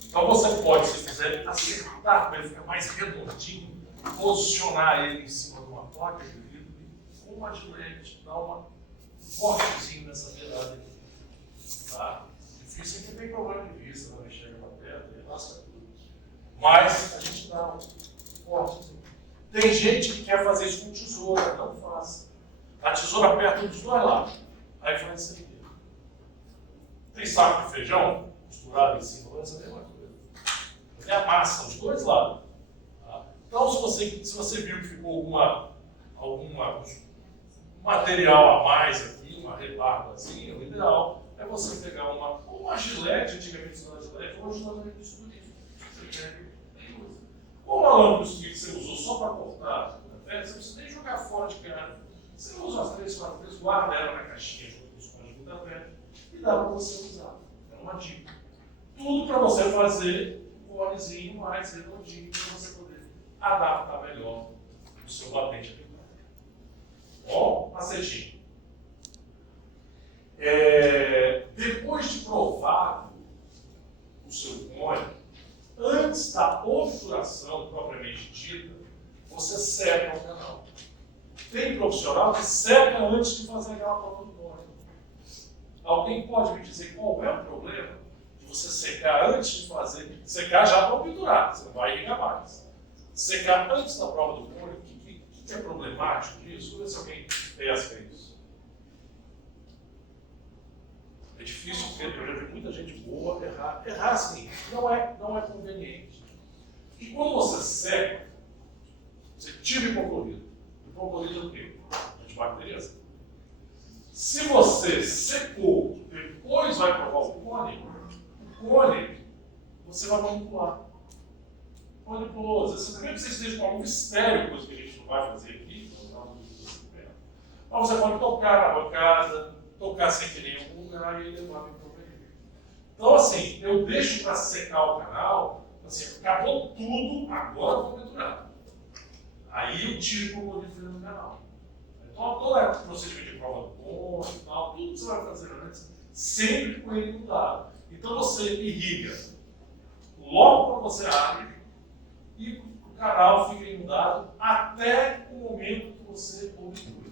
Então você pode, se quiser, acertar para ele ficar mais redondinho, posicionar ele em cima de uma placa de vidro e com uma gilete, dar um cortezinho nessa beirada aqui. Tá? Difícil é que tem problema de vista, quando chega na perto, ele lasca tudo. Mas a gente dá um cortezinho. Tem gente que quer fazer isso com tesoura, não faça. A tesoura aperta dos dois lados, aí faz isso aqui. Tem saco de feijão misturado em cima, vai ser a mesma coisa. Você amassa os dois lados. Tá? Então, se você viu que ficou algum material a mais aqui, uma rebarbazinha, o ideal é você pegar uma gilete, antigamente usava gilete, hoje nós usamos bisturi. Você pega e usa. Ou uma lâmina que você usou só para cortar, você não precisa nem jogar fora de casa. Você usa as 3, 4 vezes, guarda ela na caixinha junto com os códigos da pele e dá para você usar. É uma dica. Tudo para você fazer um conezinho mais redondinho para você poder adaptar melhor o seu batente aplicado. Bom, acetinho. Depois de provado o seu cone, antes da obturação propriamente dita, você seca o canal. Tem profissional que seca antes de fazer aquela prova do cone. Alguém pode me dizer qual é o problema de você secar antes de fazer? Secar já para obturar, você não vai irrigar mais. Secar antes da prova do cone, o que é problemático disso? Vamos ver se alguém tem as feitas. É difícil, porque eu já vi muita gente boa errar. Errar, assim, não é conveniente. E quando você seca, você tira o hipoclorito. O hipoclorito é o quê? Antibacteriano. Se você secou, depois vai provar o cone você vai manipular. Manipuloso. Você também precisa deixar algum mistério, coisa que a gente não vai fazer aqui, mas você pode tocar na bancada, tocar sem querer em algum lugar e levar o problema. Então, assim, eu deixo para secar o canal, assim, acabou tudo, agora eu vou misturar. Aí eu tiro o hipoclorito do canal. Então, todo o procedimento de prova do ponto e tal, tudo que você vai fazer antes, sempre com ele mudado. Então, você irriga logo quando você abre e o canal fica inundado até o momento que você obtura.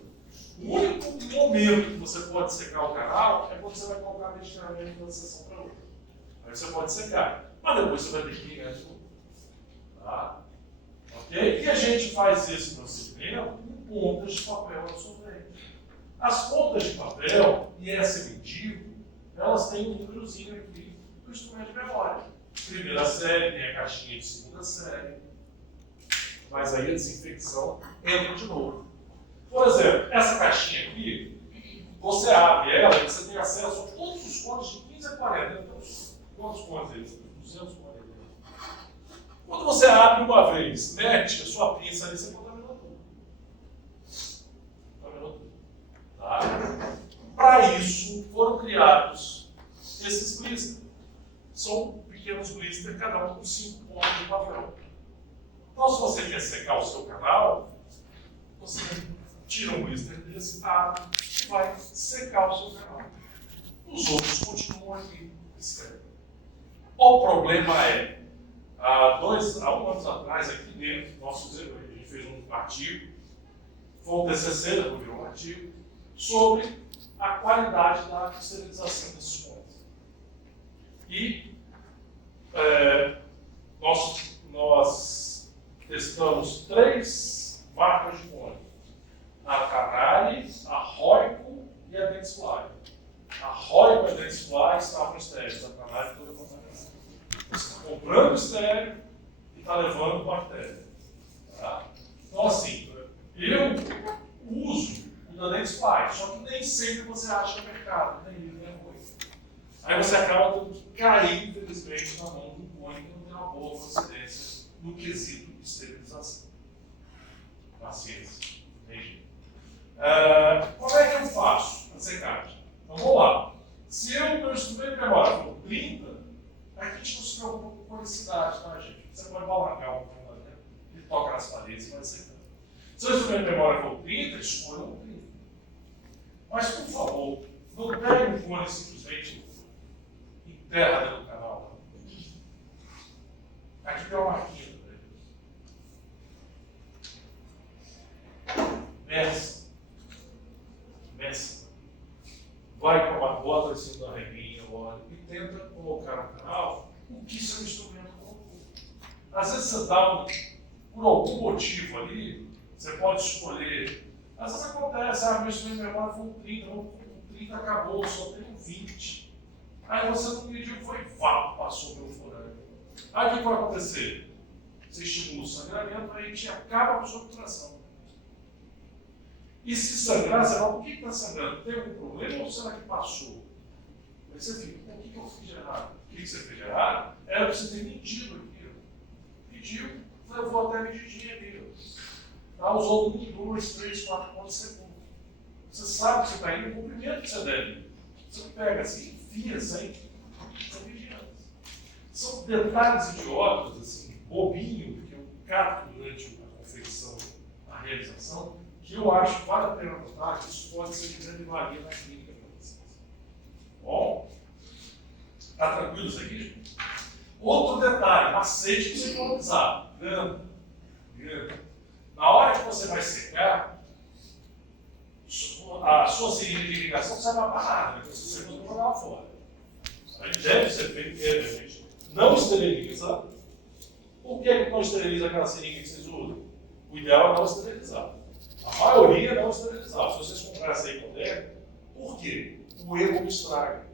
O único momento que você pode secar o canal é quando você vai colocar destinamento de uma sessão para outra. Aí você pode secar, mas depois você vai ter que ligar de novo. Tá? Ok? E a gente faz esse procedimento com pontas de papel na sua frente. As pontas de papel e essa medida, elas têm um númerozinho aqui do instrumento de memória. Primeira série, tem a caixinha de segunda série. Mas aí a desinfecção entra de novo. Por exemplo, essa caixinha aqui, você abre ela e você tem acesso a todos os cones de 15 a 40. Então, quantos cones eles? 240. Quando você abre uma vez, mete a sua pinça ali, você contaminou tudo. Contaminou tudo. Tá? Para isso, foram criados esses blisters. São pequenos blisters, cada um com 5 pontos de papel. Então, se você quer secar o seu canal, você tira um blister desse, abre e vai secar o seu canal. Os outros continuam aqui, estéreo. O problema é, há um ano atrás, aqui dentro, a gente fez um artigo, foi um TCC, depois virou um artigo, sobre a qualidade da esterilização desses pontos. E nós testamos 3 marcas de cone. A Canari, a Roico e a Dentsply. A Roico e a Dentsply estavam estéreis, a Canari foi levando. Você está comprando estéreo e está levando bactéria. Tá? Então, assim, eu uso o da Dentsply, só que nem sempre você acha no mercado, nem livro, nem coisa. Aí você acaba tendo que cair, infelizmente, na mão do cone que não tem uma boa procedência no quesito de esterilização. paciência. Entendi. Como é que eu faço a secagem? Então vamos lá. Se meu instrumento de memória for 30, aqui a gente não se preocupa com conicidade, tá, gente? Você pode balancar um pouco lá dentro, ele toca nas paredes e vai secando. Se o instrumento de memória for 30, escolha um 30. Mas, por favor, não pegue um fone simplesmente enterra dentro do canal. Aqui tem uma marquinha também. Meça. Vai com uma bota em cima da reguinha, óleo, e tenta colocar no canal o que seu instrumento colocou. Às vezes você dá por algum motivo ali, você pode escolher. Às vezes acontece, meu instrumento de memória foi um 30, o 30 acabou, só tem um 20. Aí você não mediu, foi passou pelo forâneo. Aí o que vai acontecer? Você estimula o sangramento, aí a gente acaba com a sua obturação. E se sangrar, você fala, por que está sangrando? Tem algum problema ou será que passou? Aí você fica, o que eu fiz de errado? O que você fez de errado? Era você ter medido aqui. Mediu, levou até a medidinha ali. Usou 1, 2, 3, 4 pontos por segundo. Você sabe que você está indo no comprimento que você deve. Você pega assim, enfia sem medidas. São detalhes idiotas, assim, bobinho, que eu capto durante a confecção, a realização, que eu acho que vale a pena notar que isso pode ser de grande valia na clínica para vocês. Bom, está tranquilo isso aqui, gente? Outro detalhe, macete que você economizar. Grana. Na hora que você vai secar, a sua seringa de irrigação não serve para nada, né? Você vai jogar lá fora. A gente deve ser feito previamente. Não esteriliza. Por que não esteriliza aquela seringa que vocês usam? O ideal é não esterilizar. A maioria não esterilizar. Se vocês comprassem aí com dentro, por quê? O erro não estraga.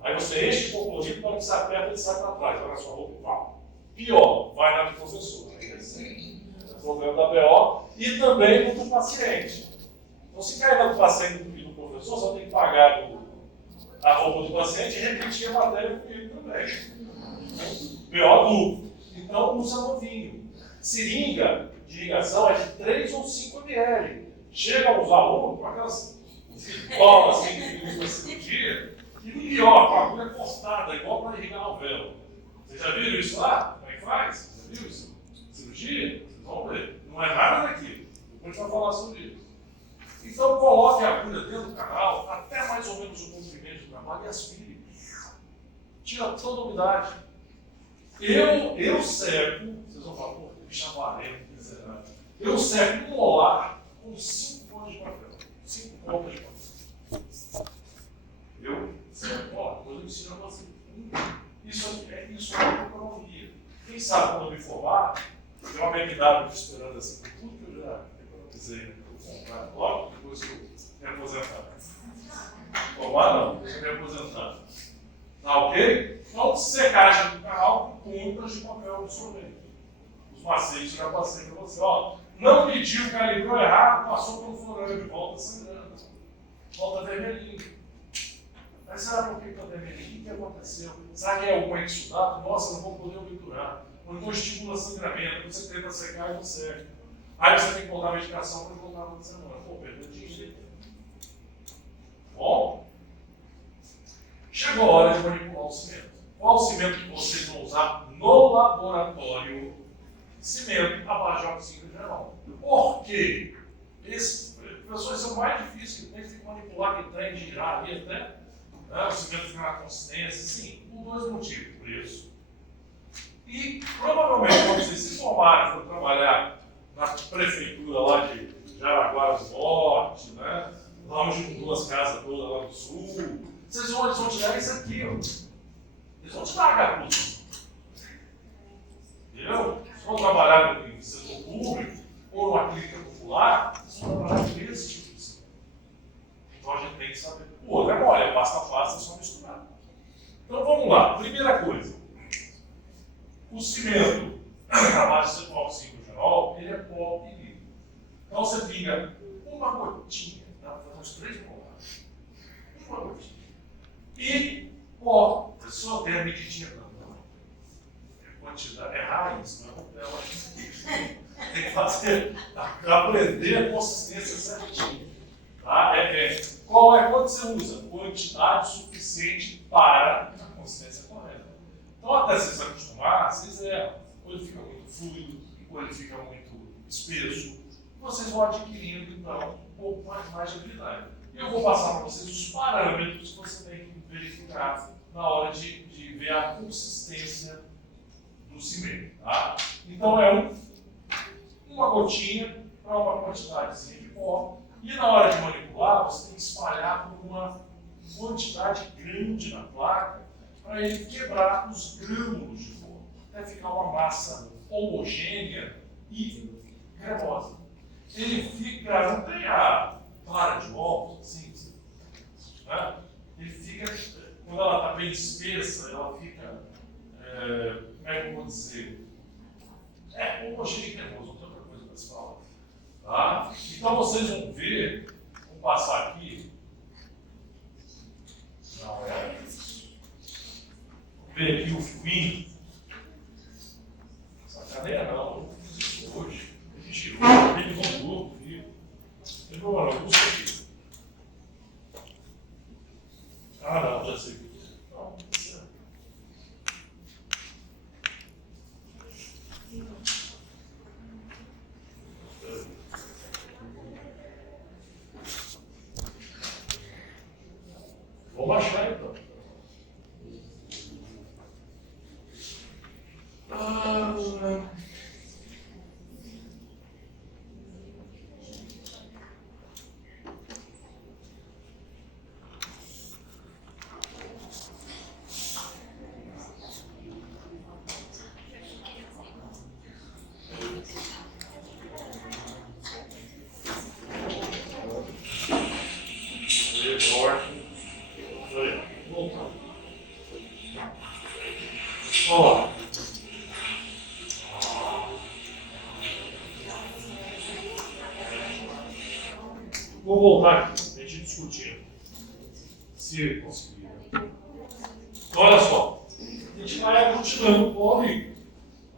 Aí você enche o componente, quando você aperta, ele sai para trás, vai na sua roupa e pau. Pior, vai na do professor. Aí é assim. Problema da BO e também do paciente. Então, se cair na do paciente e do professor, só tem que pagar a roupa do paciente e repetir a matéria comigo também. BO duplo. Então, usa novinho. Seringa de irrigação é de 3 ou 5 ml. Chega aos alunos com aquelas bolas assim, que usa na cirurgia, e pior, com a agulha cortada, igual para irrigar novela. Vocês já viram isso lá? Como é que faz? Você já viu isso? Cirurgia? Vamos ver. Não é nada daquilo. Depois a gente vai falar sobre isso. Então, coloque a agulha dentro do canal, até mais ou menos o comprimento do trabalho e aspire. Tira toda a umidade. Eu seco, vocês vão falar, pô, que chavarento, que miserável. Eu seco um molar com 5 folhas de papel. 5 pontas de papel. Eu seco, depois eu ensino a você. Isso é economia. Quem sabe quando eu me formar, tem uma BMW esperando assim por tudo que eu já economizei, né? Vou comprar logo depois que eu me aposentar. Tomar não, depois que eu me aposentar. Tá ok? Então, secagem do canal com pontas de papel absorvente. Os macetes já passei para você. Não mediu, calibrou errado, passou pelo forâneo, volta sangrando. Volta vermelhinho. Mas será por que está vermelhinho? O que aconteceu? Será que é algum exudato? Nossa, não vou poder obturar. Ou então estimula sangramento, você tenta secar e não seca. Aí você tem que colocar a medicação para voltar na semana. Pô, perdeu dinheiro. Bom, chegou a hora de manipular o cimento. Qual o cimento que vocês vão usar no laboratório? Cimento à base de oxigênio geral. Por quê? Esses professores são mais difíceis, tem que manipular, que tem, girar ali até, o cimento ficar na consistência. Sim, por 2 motivos. Preço. E provavelmente, quando vocês se formarem, for trabalhar na prefeitura lá de Jaraguá do Norte, né? Lá onde mudou as casas todas lá do sul, eles vão te dar isso aqui, ó. Eles vão te dar a garupa. Entendeu? Se for trabalhar no setor público ou numa clínica popular, vocês vão trabalhar com esse tipo de cimento. Então a gente tem que saber. O outro é mole, é pasta fácil, é só misturar. Então vamos lá. Primeira coisa. O cimento, a base de oxigênio geral, ele é pó e líquido. para aprender a consistência certinha. Tá? Quando você usa quantidade suficiente para a consistência correta. Então, até você se acostumar, vocês erram. Ou ele fica muito fluido, ou ele fica muito espesso. Vocês vão adquirindo, então, um pouco mais de habilidade. E eu vou passar para vocês os parâmetros que você tem que verificar na hora de ver a consistência do cimento. Tá? Então, uma gotinha para uma quantidadezinha de pó. E na hora de manipular, você tem que espalhar por uma quantidade grande na placa para ele quebrar os grânulos de pó, até ficar uma massa homogênea e cremosa. Ele fica, não tem a clara de ovos, assim, né? Ele fica, quando ela está bem espessa, ela fica, como é que eu vou dizer? Homogêneo e cremoso, não tem outra coisa para se falar. Tá? Então vocês vão ver, vamos passar aqui. Não é isso. Vamos ver aqui o fio. Sacaneia não, eu fiz isso hoje. Ele tirou, ele voltou o fio. Ele falou, olha, busca aqui. Ah não, já sei o que é. Não, isso é. Vou baixar então. Ó. Vou voltar aqui, a gente discutindo. Se conseguir. Então, olha só. A gente vai aglutinando o pó líquido.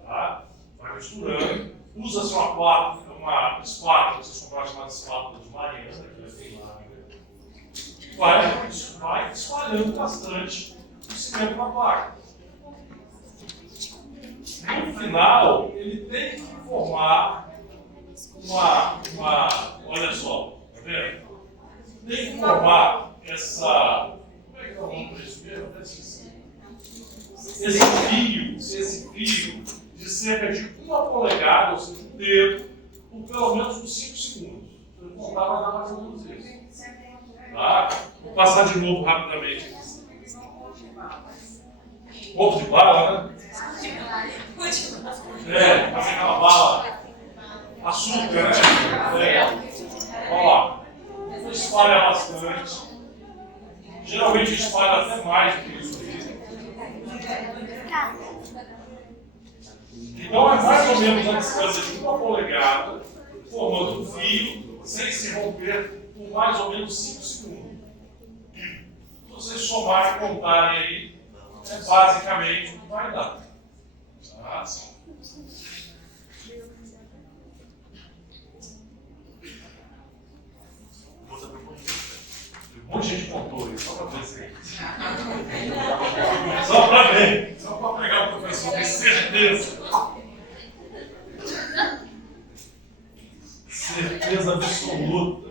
Tá? Vai misturando. Usa-se uma espátula, vocês compraram chamada espátula de Mariana, que vai ter lá. Vai espalhando bastante o cimento na placa. No final, ele tem que formar olha só, tá vendo? Tem que formar essa, como é que é o nome disso mesmo? Esse fio de cerca de 1 polegada, ou seja, um dedo, por pelo menos uns 5 segundos. Se eu contar, vai dar mais ou menos isso. Tá? Vou passar de novo rapidamente. Ovo de bala, né? Fazer aquela bala. Açúcar, né? Olha lá. Espalha bastante. Geralmente espalha até mais do que isso aqui. Então é mais ou menos a distância de 1 polegada, formando um fio, sem se romper, por mais ou menos 5 segundos. Se vocês somarem e contarem aí, é basicamente o que vai dar. Tá? Um monte de gente contou isso, só para ver se. Só para ver. Só para pegar o professor, tenho certeza. Certeza absoluta.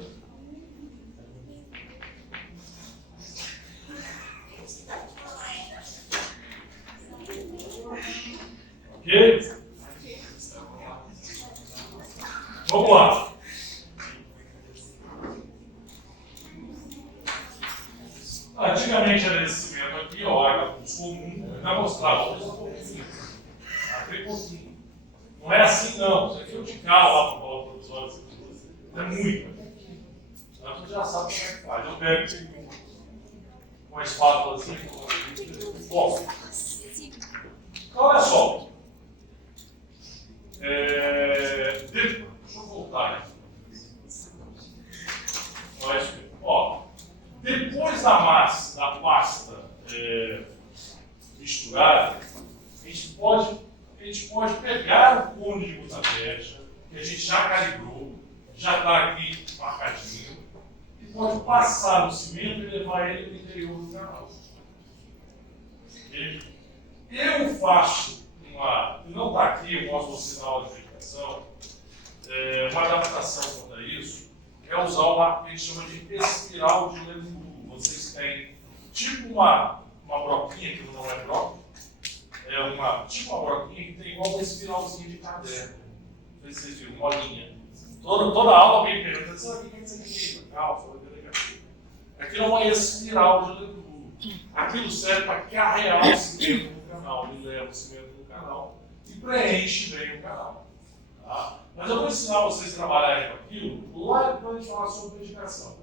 Ok? Vamos lá. Antigamente era esse cimento aqui, ó, era comum, eu já mostrava, aquele pouquinho. Não é assim não, isso aqui é o de cá lá para o provisório, é muito. Então você já sabe como é que faz. Eu pego uma espátula assim, bom. Então olha só. Deixa eu voltar aqui. Olha isso aqui. Ó, depois da pasta misturada, a gente pode pegar o cone de gutarbeja que a gente já calibrou, já está aqui marcadinho, e pode passar no cimento e levar ele no interior do canal. Ok? Eu faço não está aqui, eu mostro você na aula de verificação, uma adaptação quanto a isso, é usar uma que a gente chama de espiral de Lendu. Vocês têm tipo uma broquinha, que não é broca, tipo uma broquinha que tem igual uma espiralzinha de caderno. Não sei se vocês viram, uma linha. Toda aula alguém pergunta, sabe o que é isso aqui? Calma, aquilo é uma espiral de Lendu. Aquilo serve para carregar o cimento no canal. Ele leva o cimento no canal e preenche bem o canal. Tá? Mas eu vou ensinar vocês a trabalharem com aquilo lá quando a gente falar sobre dedicação.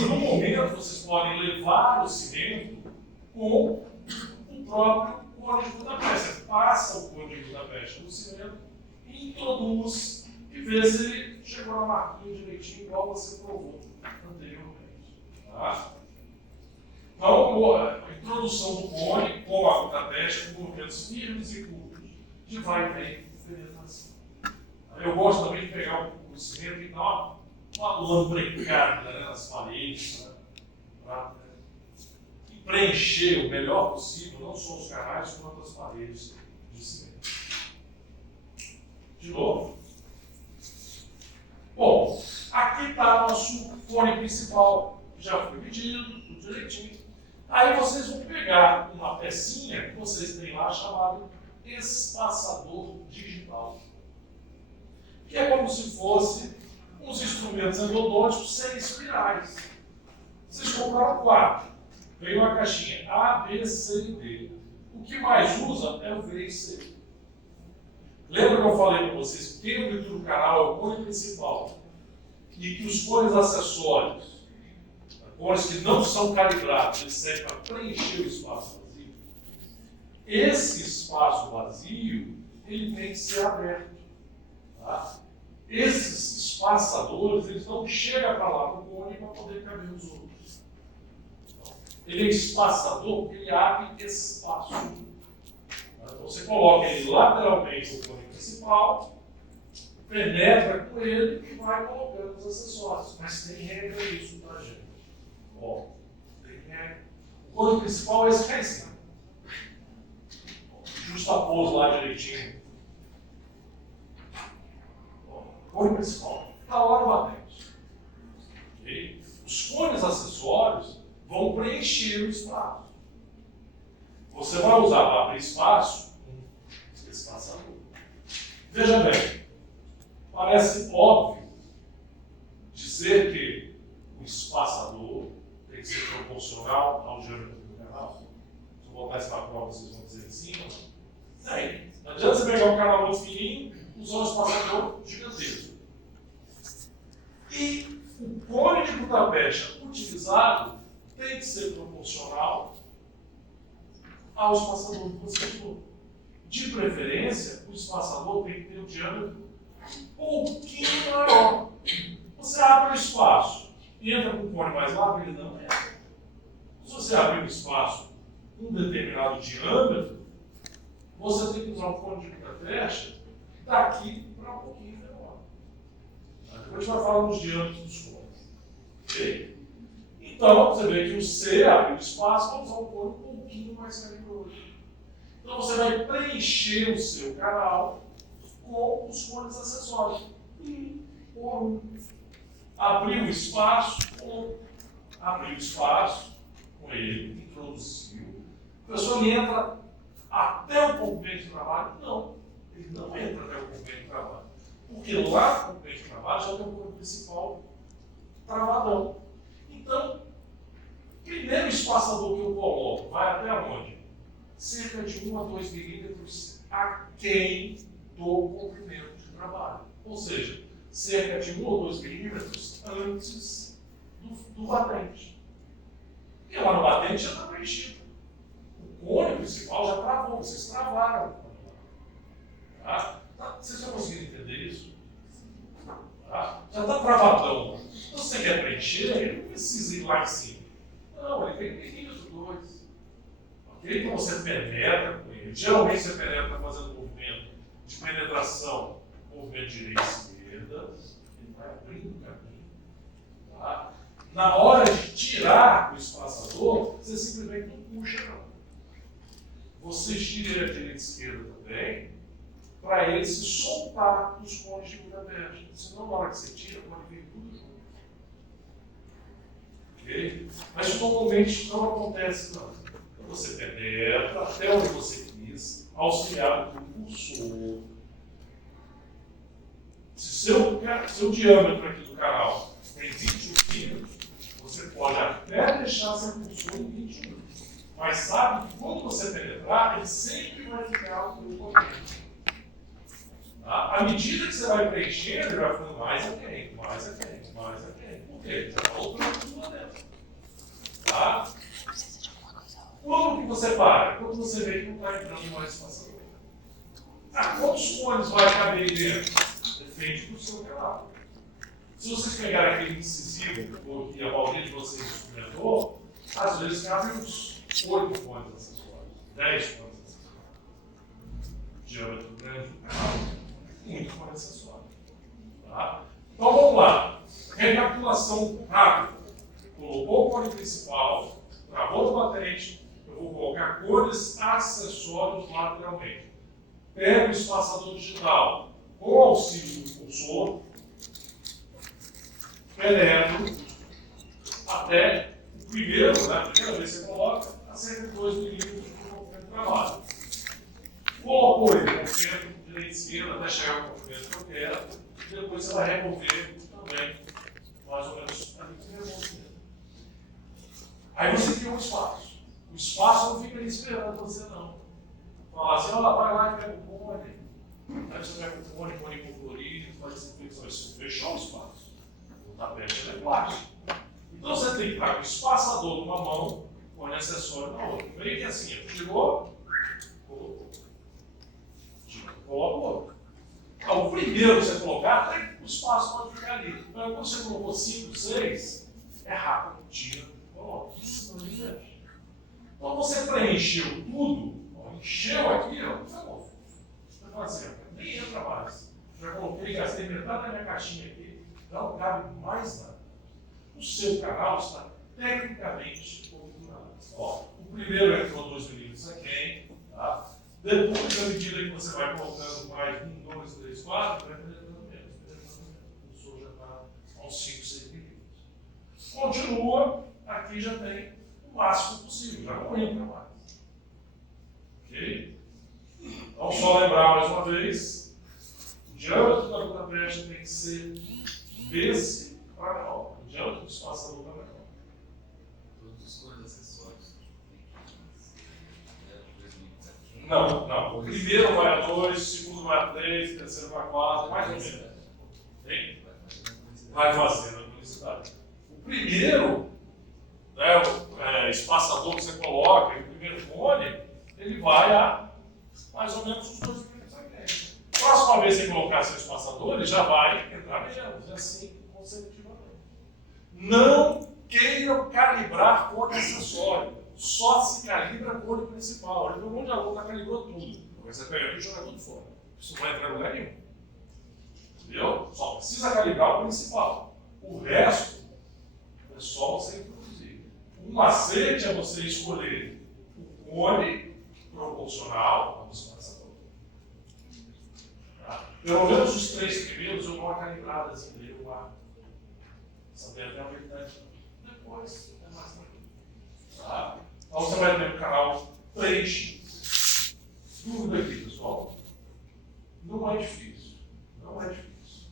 No momento, vocês podem levar o cimento com o próprio cone de Budapeste. Você passa o cone de Budapeste no cimento e introduz e vê se ele chegou na marquinha direitinho, igual você provou anteriormente. Tá? Então, a introdução do cone com a Budapeste com movimentos firmes e curtos, de vai e vem, penetração. Eu gosto também de pegar o cimento e dar uma lambrecada, né, nas paredes, né, para preencher o melhor possível, não só os canais, quanto as paredes de cimento. De novo. Bom, aqui está nosso cone principal, já foi medido, tudo direitinho. Aí vocês vão pegar uma pecinha que vocês têm lá chamado espaçador digital, que é como se fosse uns instrumentos endodônticos sem espirais. Vocês compraram 4. Veio uma caixinha A, B, C e D. O que mais usa é o V e C. Lembra que eu falei para vocês que o dentro do canal é o cone principal e que os cones acessórios, cones que não são calibrados, eles servem para preencher o espaço vazio. Esse espaço vazio, ele tem que ser aberto. Tá? Esses espaçadores, eles não chegam para lá no cone para poder caber os outros. Ele é espaçador porque ele abre espaço. Então você coloca ele lateralmente no cone principal, penetra com ele e vai colocando os acessórios. Mas tem regra isso, tá, gente? Bom, tem regra. O cone principal é esse cá em cima. Justapôs lá direitinho. Cone principal. Na hora batente. Okay? Os cones acessórios vão preencher o espaço. Você vai usar para abrir espaço um espaçador. Veja bem, parece óbvio dizer que o espaçador tem que ser proporcional ao diâmetro do canal. Se eu botar isso para a prova, vocês vão dizer em cima. Aí, não adianta você pegar um canal muito fininho e usar um espaçador gigantesco. E o cone de Budapeste utilizado tem que ser proporcional ao espaçador que você tirou. De preferência, o espaçador tem que ter um diâmetro um pouquinho maior. Você abre o espaço e entra com o cone mais largo, ele não entra. Se você abrir um espaço com um determinado diâmetro, você tem que usar um cone de Budapeste daqui para um pouquinho menor. Depois a gente vai falar dos diâmetros dos cones. Ok? Então, você vê que o C abre o espaço para usar um cone um pouquinho mais calibroso. Então, você vai preencher o seu canal com os cones acessórios. Por um. Abriu o espaço, abriu o espaço com ele, introduziu. A pessoa entra até o comprimento de trabalho? Não, ele não entra até o comprimento de trabalho. Porque lá no comprimento de trabalho já tem o cone principal travadão. Então, o primeiro espaçador que eu coloco vai até onde? Cerca de 1 a 2 milímetros aquém do comprimento de trabalho. Ou seja, cerca de 1 ou 2 milímetros antes do batente. E lá no batente já está preenchido. O cone principal já travou, vocês travaram. Tá? Vocês já conseguiram entender isso? Tá? Já está travadão. Então, se você quer preencher, ele não precisa ir lá em cima. Não, ele vem pequenininho os dois. Ok? Então você penetra com ele. Geralmente você penetra fazendo um movimento de penetração movimento direita e esquerda, ele vai abrindo o caminho. Tá? Na hora de tirar o espaçador, você simplesmente não puxa, não. Você gira a direita e esquerda também, para ele se soltar dos cones de Budapeste. Senão, na hora que você tira, pode vir tudo junto. Ok? Mas normalmente não acontece, não. Então você penetra até onde você quis, auxiliado por um cursor. Se seu diâmetro aqui do canal tem 21 kg, você pode até deixar seu cursor em 21. Mas sabe que quando você penetrar, ele sempre vai ficar no seu corrente. Tá? À medida que você vai preenchendo, ele vai ficando mais aquém, mais aquém, mais aquém. Por quê? Você está outrando tudo lá dentro. Tá? Quando que você para? Quando você vê que não está entrando mais espaçador. Quantos cones vai caber aí dentro? Depende do seu canal. Se vocês pegarem aquele incisivo, que a maioria de vocês experimentou, às vezes cabe uns 8 cones acessórios, 10 cones acessórios. Diâmetro grande do canal. Muito cone acessório. Tá? Então vamos lá. Recapitulação rápida. Colocou o cone principal, travou o batente, eu vou colocar cones acessórios lateralmente. Pego o espaçador digital com o auxílio do cursor, penetro até o primeiro, né? A primeira vez que você coloca, a cerca de 2 milímetros de comprimento de trabalho. Colocou ele no movimento direita e esquerda até chegar ao comprimento que eu quero, e depois você vai remover também, mais ou menos, ali que você remove. Aí você cria um espaço. O espaço não fica ali esperando você, não. Fala assim, ó, vai lá e pega o cone. Aí você pega o cone com colorido, faz essa flexão. Isso fechou o espaço. O tapete é plástico. Então você tem que estar com o espaçador numa mão, cone acessório na outra. Meio que assim, tirou, colocou. Tirou, colocou. Então, o primeiro que você colocar, o espaço pode ficar ali. Então, quando você colocou 5, 6, é rápido. Tira, coloca. Isso não fecha. Então você preencheu tudo, ó, encheu aqui, ó, acabou. Você fala assim, nem entra mais. Já coloquei, gastei metade da minha caixinha aqui, não cabe mais nada. O seu canal está tecnicamente configurado. Ó, o primeiro entrou 2 milímetros aqui, tá? Depois, à medida que você vai colocando mais 1, 2, 3, 4, vai penetrando menos. O cursor já está aos 5, 6 milímetros. Continua, aqui já tem o máximo possível, já não entra mais. Ok? Então, só lembrar mais uma vez, o diâmetro da Budapeste tem que ser desse para cá. O diâmetro do espaçador para cá. Todos os cones acessórios. Não. O primeiro vai a 2, o segundo vai a 3, o terceiro vai a 4, mais ou menos. Tem? Vai fazendo a publicidade. O primeiro, né, o espaçador que você coloca, o primeiro cone, ele vai a mais ou menos os 2 milímetros aqui. Próxima vez que você colocar seu espaçador, ele já vai entrar menos, e assim consecutivamente. Não queiram calibrar cone acessório. Só se calibra cone principal. Olha, um monte de aluno calibrou tudo. Você pega aqui e joga tudo fora. Isso não vai entrar em lugar nenhum. Entendeu? Só precisa calibrar o principal. O resto é só você introduzir. O macete é você escolher o cone proporcional ao espaçador. Tá? Pelo menos os 3 primeiros eu dou uma calibrada assim nele, eu guardo. Saber até a habilidade. Depois é mais tranquilo. Tá? Então você vai ter um canal preenchido. Dúvida aqui, pessoal? Não é difícil. Não é difícil.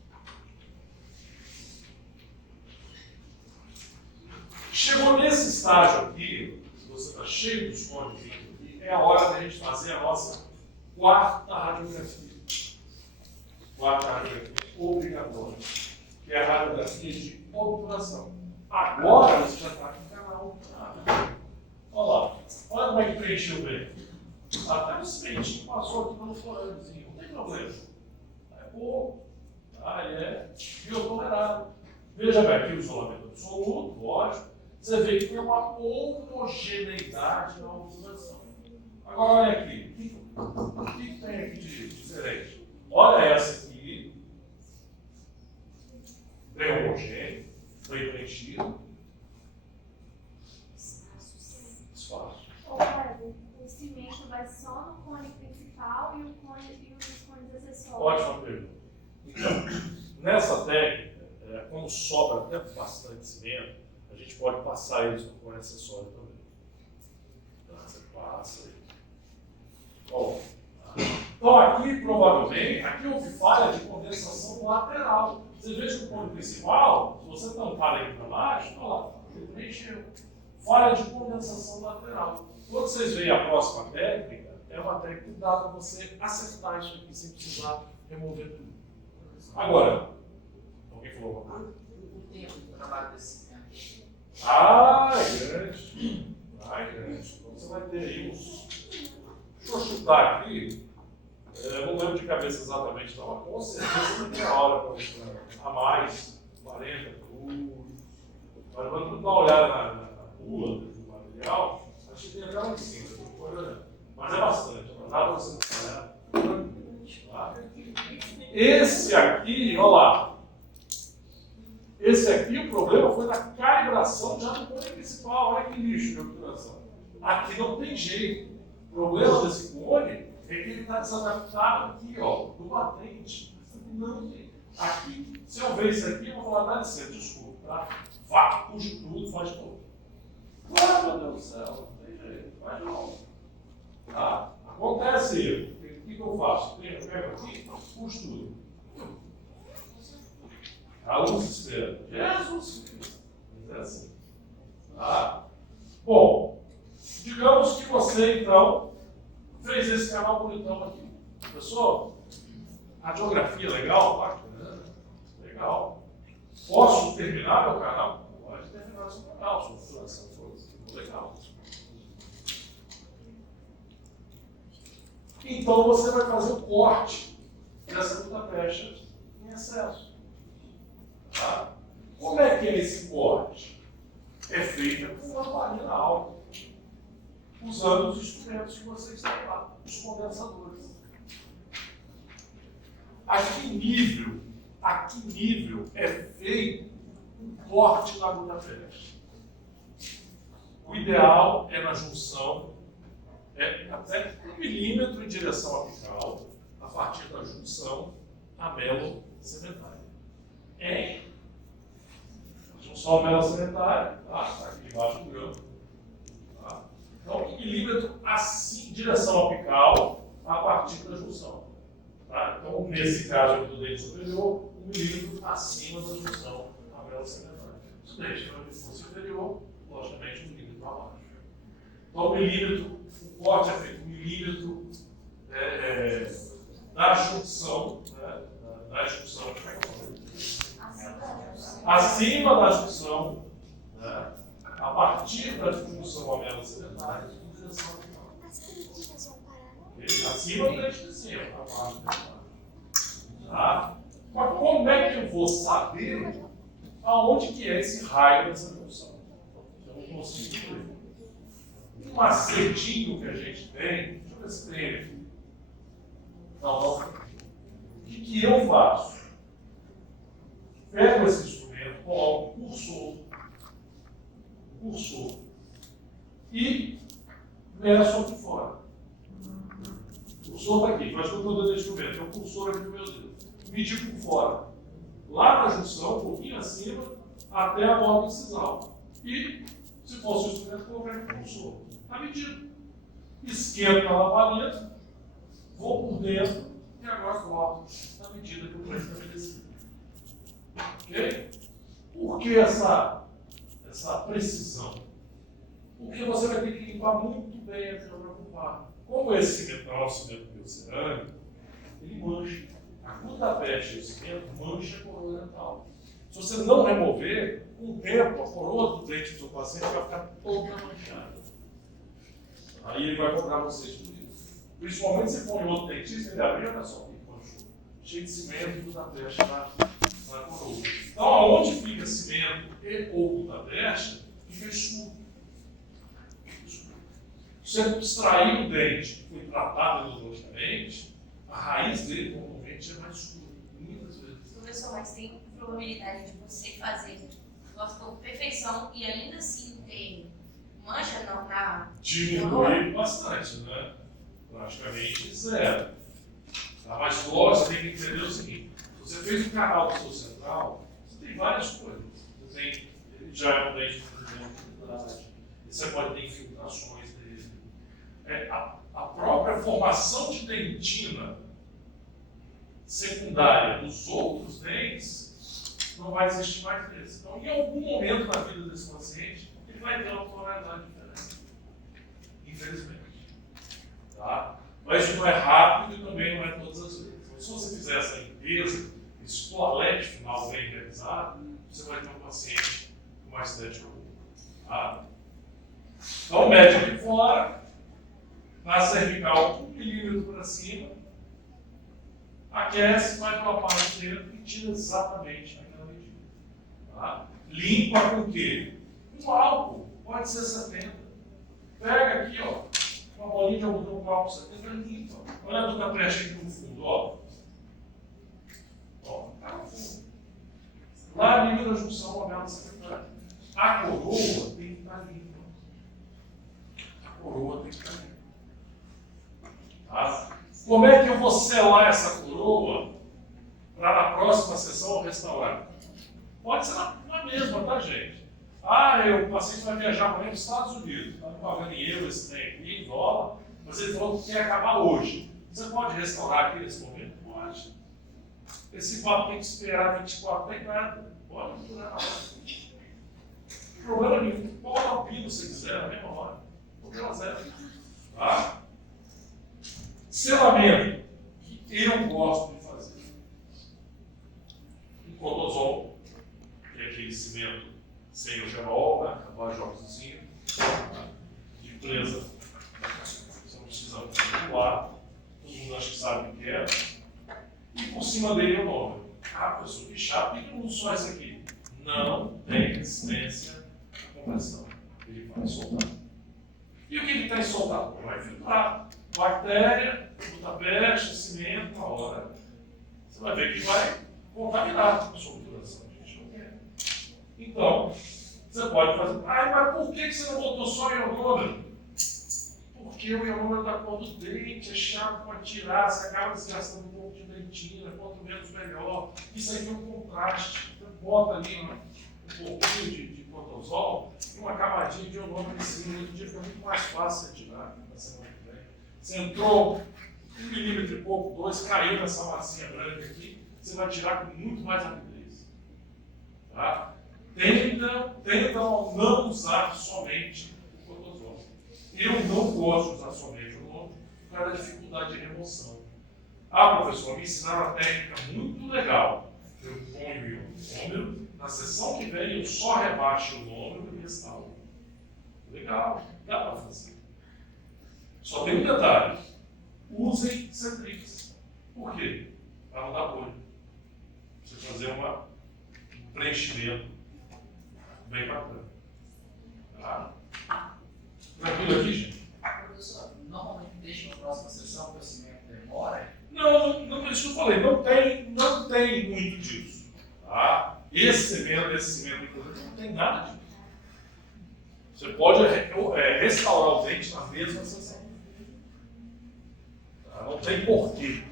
Chegou nesse estágio aqui, se você está cheio dos cones aqui, é a hora da gente fazer a nossa quarta radiografia. Quarta radiografia obrigatória, que é a radiografia de obturação. Agora você já está com o canal. Olha lá, olha como é que preencheu bem. Até o sementinho passou aqui no forândozinho, não tem problema. É pouco, tá? Ele é biotolerável. Veja bem, aqui o isolamento absoluto, lógico. Você vê que tem uma homogeneidade na obturação. Agora olha aqui, o que tem aqui de diferente? Olha essa aqui, homogêneo, bem preenchido. Espaço. Ou, Cleber, o cimento vai só no cone principal e os cones acessórios? Ótima pergunta. Então, nessa técnica, quando sobra até bastante cimento, a gente pode passar eles no cone acessório também. Então, você passa aí. Bom, então aqui, provavelmente, aqui houve falha de condensação lateral. Você veja que o cone principal, se você tampar ele para baixo, olha lá, ele preencheu. Falha de condensação lateral. Quando vocês veem a próxima técnica, é uma técnica que dá para você acertar isso aqui sem precisar remover tudo. Agora, alguém falou alguma coisa? O tempo do trabalho desse tempo. É grande. É grande. Então você vai ter aí uns. Deixa eu chutar aqui. Eu não lembro de cabeça exatamente, não, mas com certeza tem a hora para a mais, 40 minutos. Mas vamos dar uma olhada na rua do material, acho que tem até lá em cima. Mas é bastante, não dá para você trabalhar. Tá? Esse aqui, olha lá. Esse aqui, o problema foi na calibração já do cone principal. Olha que lixo de obturação. Aqui não tem jeito. O problema desse cone é que ele está desadaptado aqui, ó, do batente. Não tem. Aqui, se eu ver isso aqui, eu vou falar, dá licença, desculpa, tá? Vá, puxa tudo, faz de novo. Ah, meu Deus do céu, não tem jeito, faz de novo. Tá? Acontece erro. O que eu faço? Eu pego aqui, puxo tudo. A luz espera. Jesus Cristo. Mas é assim. Tá? Bom, digamos que você, então, fez esse canal bonitão aqui. Pessoal, radiografia legal? Bacana. Legal. Posso terminar meu canal? Pode terminar seu canal. Sua fotografia for legal. Então você vai fazer o corte dessa luta pecha em excesso. Tá? Como é que é esse corte? É feito com lamparina alta, usando os instrumentos que vocês têm lá, os condensadores. A que nível é feito um corte na luta pecha? O ideal é na junção, até 1 milímetro em direção apical, a partir da junção amelo-sementária. A junção amelo-sementária, está aqui embaixo do grão. Tá? Então, 1 milímetro assim, direção apical, a partir da junção. Tá? Então, nesse caso aqui do dente superior, 1 milímetro acima da junção amelo-sementária. Se o dente for superior, logicamente 1 milímetro abaixo. Então, 1 milímetro, o corte é feito 1 milímetro da junção, né? Da junção, acima da junção, né? A partir da junção amelo-sedentária, em direção ao final. Acima do dente de cima, abaixo do dente de baixo. Tá? Mas como é que eu vou saber aonde que é esse raio dessa junção? Eu não consigo ver. Um macetinho que a gente tem, deixa eu ver se tem aqui. Não. O que eu faço? Pego esse instrumento, coloco um cursor, e meço aqui fora. O cursor está aqui, faz o que eu estou dando nesse instrumento, é o cursor aqui do meu dedo. Medir por fora. Lá na junção, um pouquinho acima, até a borda incisal. E, se fosse o instrumento, colocar aqui o cursor. Está medido. Esquento na lamparina, vou por dentro e agora corto na medida que eu estou estabelecido. Ok? Por que essa precisão? Porque você vai ter que limpar muito bem a câmara ocupada. Como esse cimento não é um cimento biocerâmico, ele mancha. A gluta pecha e o cimento mancha a coroa dental. Se você não remover, com o tempo, a coroa do dente do seu paciente vai ficar toda manchada. Aí ele vai cobrar vocês por isso. Principalmente se for em outro dentista, ele abriu, olha só, que manchou. Cheio de cimento na pecha na coroa. Então, aonde fica cimento e ou da pecha, fica escuro. Se você extrair o dente que foi tratado endodonticamente, a raiz dele normalmente é mais escura, muitas vezes. Professor, mas tem probabilidade de você fazer com perfeição e ainda assim ter mancha na Diminui bastante, né? Praticamente zero. Tá? Mas lógico, você tem que entender o seguinte: se você fez um canal do seu central, você tem várias coisas. Você tem, ele já é um dente de você pode ter infiltrações dele. A própria formação de dentina secundária dos outros dentes não vai existir mais desse. Então, em algum momento da vida desse paciente, ele vai ter uma tonalidade diferente. Infelizmente. Tá? Mas isso não é rápido e também não é todas as vezes. Então, se você fizer essa limpeza, esse toalete final bem realizado, você vai ter um paciente com uma estética boa. Tá? Então, mede aqui fora, na cervical 1 milímetro para cima, aquece, vai para a parte de dentro e tira exatamente aquela medida. Tá? Limpa com o quê? Com álcool, pode ser 70. Pega aqui, ó, uma bolinha de algodão com álcool 70 e limpa. Olha a dona Preste aqui no fundo, ó. Ó, tá no fundo. Lá nível da junção, a bela secretária. A coroa tem que estar limpa. A coroa tem que estar limpa. Tá? Como é que eu vou selar essa coroa para na próxima sessão eu restaurar? Pode ser na mesma, tá, gente? O paciente vai viajar amanhã para os Estados Unidos, está pagando em euro esse trem aqui, em dólar, mas ele falou que quer acabar hoje. Você pode restaurar aqui nesse momento? Pode. Esse papo tem que esperar 24, tem nada. Pode durar na hora. Não tem problema nenhum. Pode dar o pino se quiser, na mesma hora. Problema zero. Tá? Selamento, que eu gosto de fazer. Um cotozol, que é aquele cimento sem o gerol, né? Aquela jogozinha, de presa. Você não precisa voar, todo mundo acha que sabe o que é. E por cima dele o nome. Professor, que chato, por que eu uso só esse aqui? Não tem resistência à compressão. Ele vai soltar. E o que está em soltar? Vai filtrar. Bactéria, butapeste, cimento, na hora. Você vai ver que vai contaminar a sua obturação. A gente não quer. Então, você pode fazer. Mas por que você não botou só ionômero? Porque o ionômero da cor do dente é chato para tirar, você acaba desgastando um pouco de dentina, quanto menos melhor. Isso aí tem um contraste. Você bota ali um pouquinho de cotozol e uma camadinha de ionômero em cima. No dia fica muito mais fácil você tirar na semana que vem. Você entrou 1 milímetro e pouco, 2, caiu nessa massinha branca aqui, você vai tirar com muito mais rapidez. Tá? Tendam não usar somente o cotozol. Eu não gosto de usar somente o ionômero por causa da dificuldade de remoção. Professor, me ensinaram uma técnica muito legal. Eu ponho o ionômero, na sessão que vem eu só rebaixo o ionômero e restauro. Legal, dá para fazer. Só tem um detalhe. Usem Centrix. Por quê? Para não dar bolha. Você fazer um preenchimento bem bacana. Tá? Tranquilo aqui, gente? Professor, normalmente deixa na próxima sessão que o cimento demora? Não, isso que eu falei, não tem muito disso. Tá? Esse cimento, inclusive, não tem nada disso. Você pode restaurar o dente na mesma sessão. Não tem porquê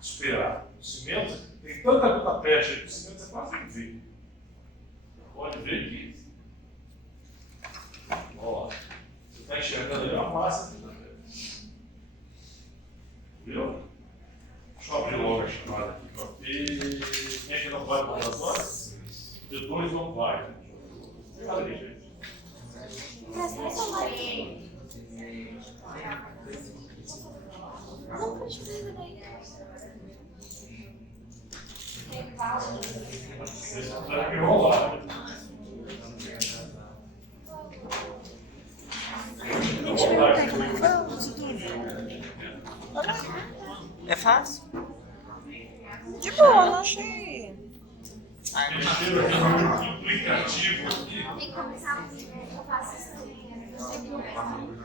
esperar. O cimento tem tanta butapeste aí que o cimento você quase não vê. Pode ver que. Ó, você está enxergando aí a massa de butapeste. Viu? Deixa eu abrir logo a chamada aqui. Quem é que não vai para o laboratório? Depois não vai. Cadê, gente? Não precisa daí. Vocês tiveram que enrolar. É fácil? De boa, não achei. Mexeram aqui no aplicativo aqui. Tem que começar a eu faço isso também. Eu sei que eu faço.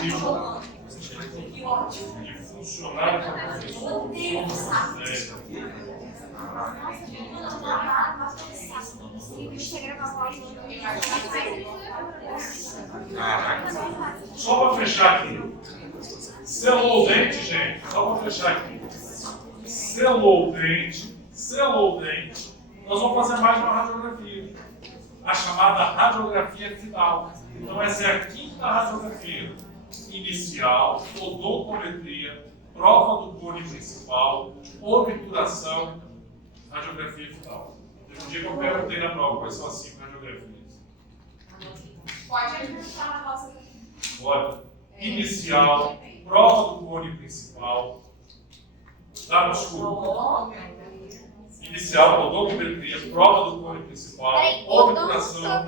tipo de funcionário da professora. Só para fechar aqui. Selou o dente, gente. Só para fechar aqui. Selou o dente. Nós vamos fazer mais uma radiografia. A chamada radiografia final. Então essa é a quinta radiografia. Inicial, odontometria, prova do cone principal, obturação, radiografia final. Teve um dia que eu perguntei na prova quais são as 5 radiografias. Pode adiantar na nossa. Olha, inicial, prova do cone principal, tá? Desculpa. Inicial, odontometria, prova do cone principal, obturação.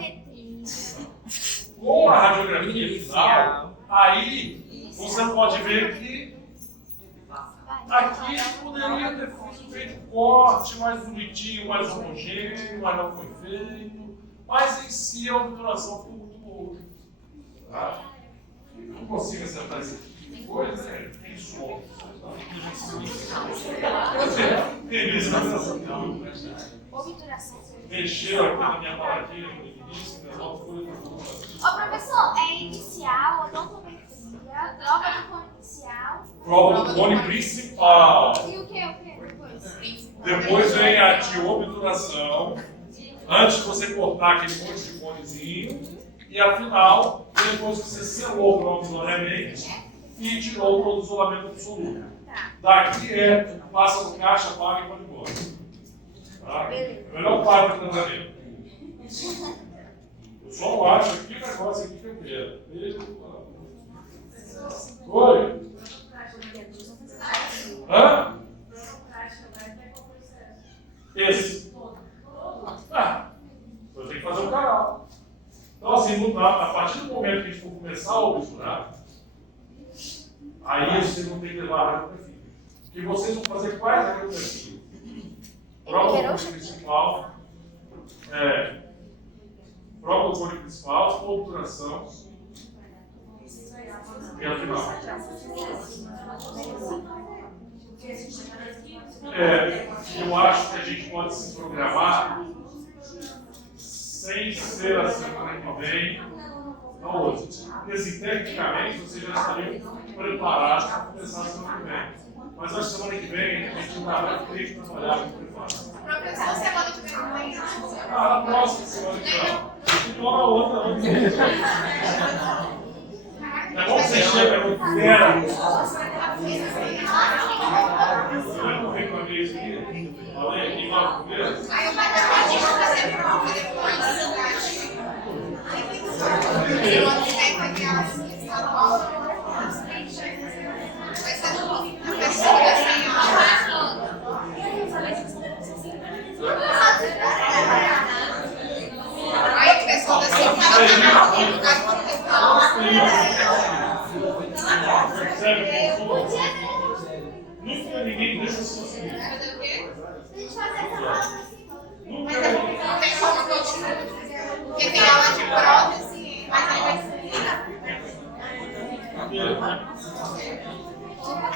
Com a radiografia final, aí você pode ver que aqui poderia ter feito um corte mais bonitinho, mais homogêneo, mas não foi feito. Mas em si a obturação ficou muito boa. Tá? Eu não consigo acertar esse tipo de coisa, né? Tem som. Mexeram aqui na minha paradinha no início, mas não foi. Ô professor, é inicial, odontometria, prova do cone inicial. Prova do cone principal. E o que depois? Depois vem a de obturação. Antes de você cortar aquele monte de conezinho. E a final, depois que você selou provisoriamente e tirou o isolamento absoluto. Daqui passa no caixa, paga e vai embora. Tá? Melhor parte do tratamento. Eu só acho que negócio aqui que eu quero. Oi? Hã? Esse. Eu tenho que fazer um canal. Então, assim, não dá. A partir do momento que a gente for começar a obturar, aí vocês vão ter que levar a radiografia. Porque vocês vão fazer quais radiografias? Prova do cone principal, prova do cone principal, obturação e a final. Eu acho que a gente pode se programar sem ser a semana que vem, não hoje. Porque assim, tecnicamente vocês já estariam preparados para começar a semana que vem. Mas acho que semana que vem a gente vai ter que trabalhar com preparo. Professor, semana que vem não é isso? Na próxima semana que vem. Então na outra. É bom que você chega no inferno. Eu não reclamei isso aqui. Falei aqui lá no começo. Aí o pai da gente vai fazer prova depois. Semana que vem vai ter aula estadual. Vai ser no professor assim, aí o pessoal da Nunca ninguém deixa o seu filho. fazer o quê? Nunca Mas não tem como continuar. Porque tem aula de prótese, mas aí vai ser.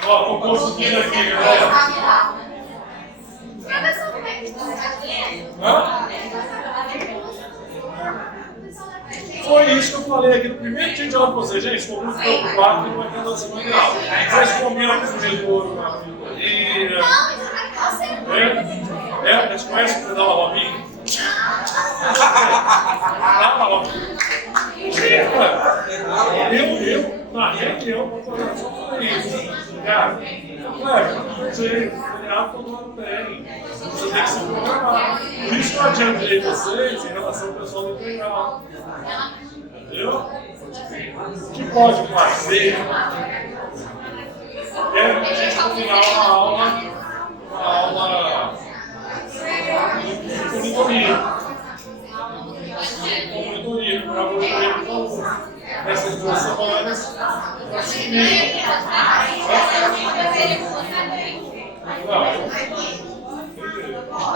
Ó, tô conseguindo aqui, galera. Professor, como é que você vai fazer? Hã? Foi isso que eu falei aqui no primeiro dia de aula com vocês. Gente, estou muito preocupado que não vai ter da semana de aula. Vocês comeram com o tesouro na brincadeira. A gente conhece o pedal da Robinha? Na reunião, vou falar só isso. Cara, não sei, o todo mundo tem. Você tem que se programar. Por isso que eu adiantei vocês em relação ao pessoal do integral. Entendeu? O que pode fazer é a gente combinar uma aula de monitoria. Para monitoria dos alunos. Nessas 2 semanas, para seguir.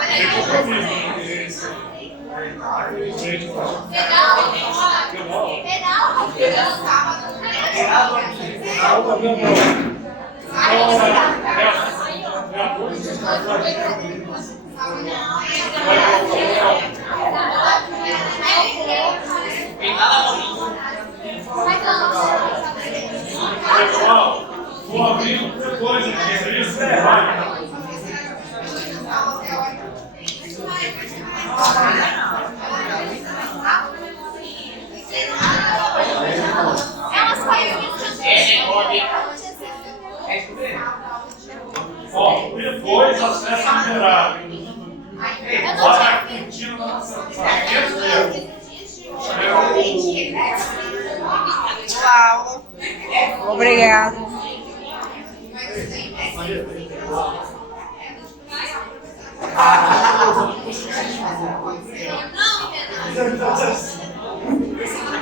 Tem compromisso. Pedal. Pessoal, vou abrir outra coisa aqui, é isso? Vai. Elas Ó, depois acesso liberado. Olha a cortina da nossa Aula. Obrigada. Não,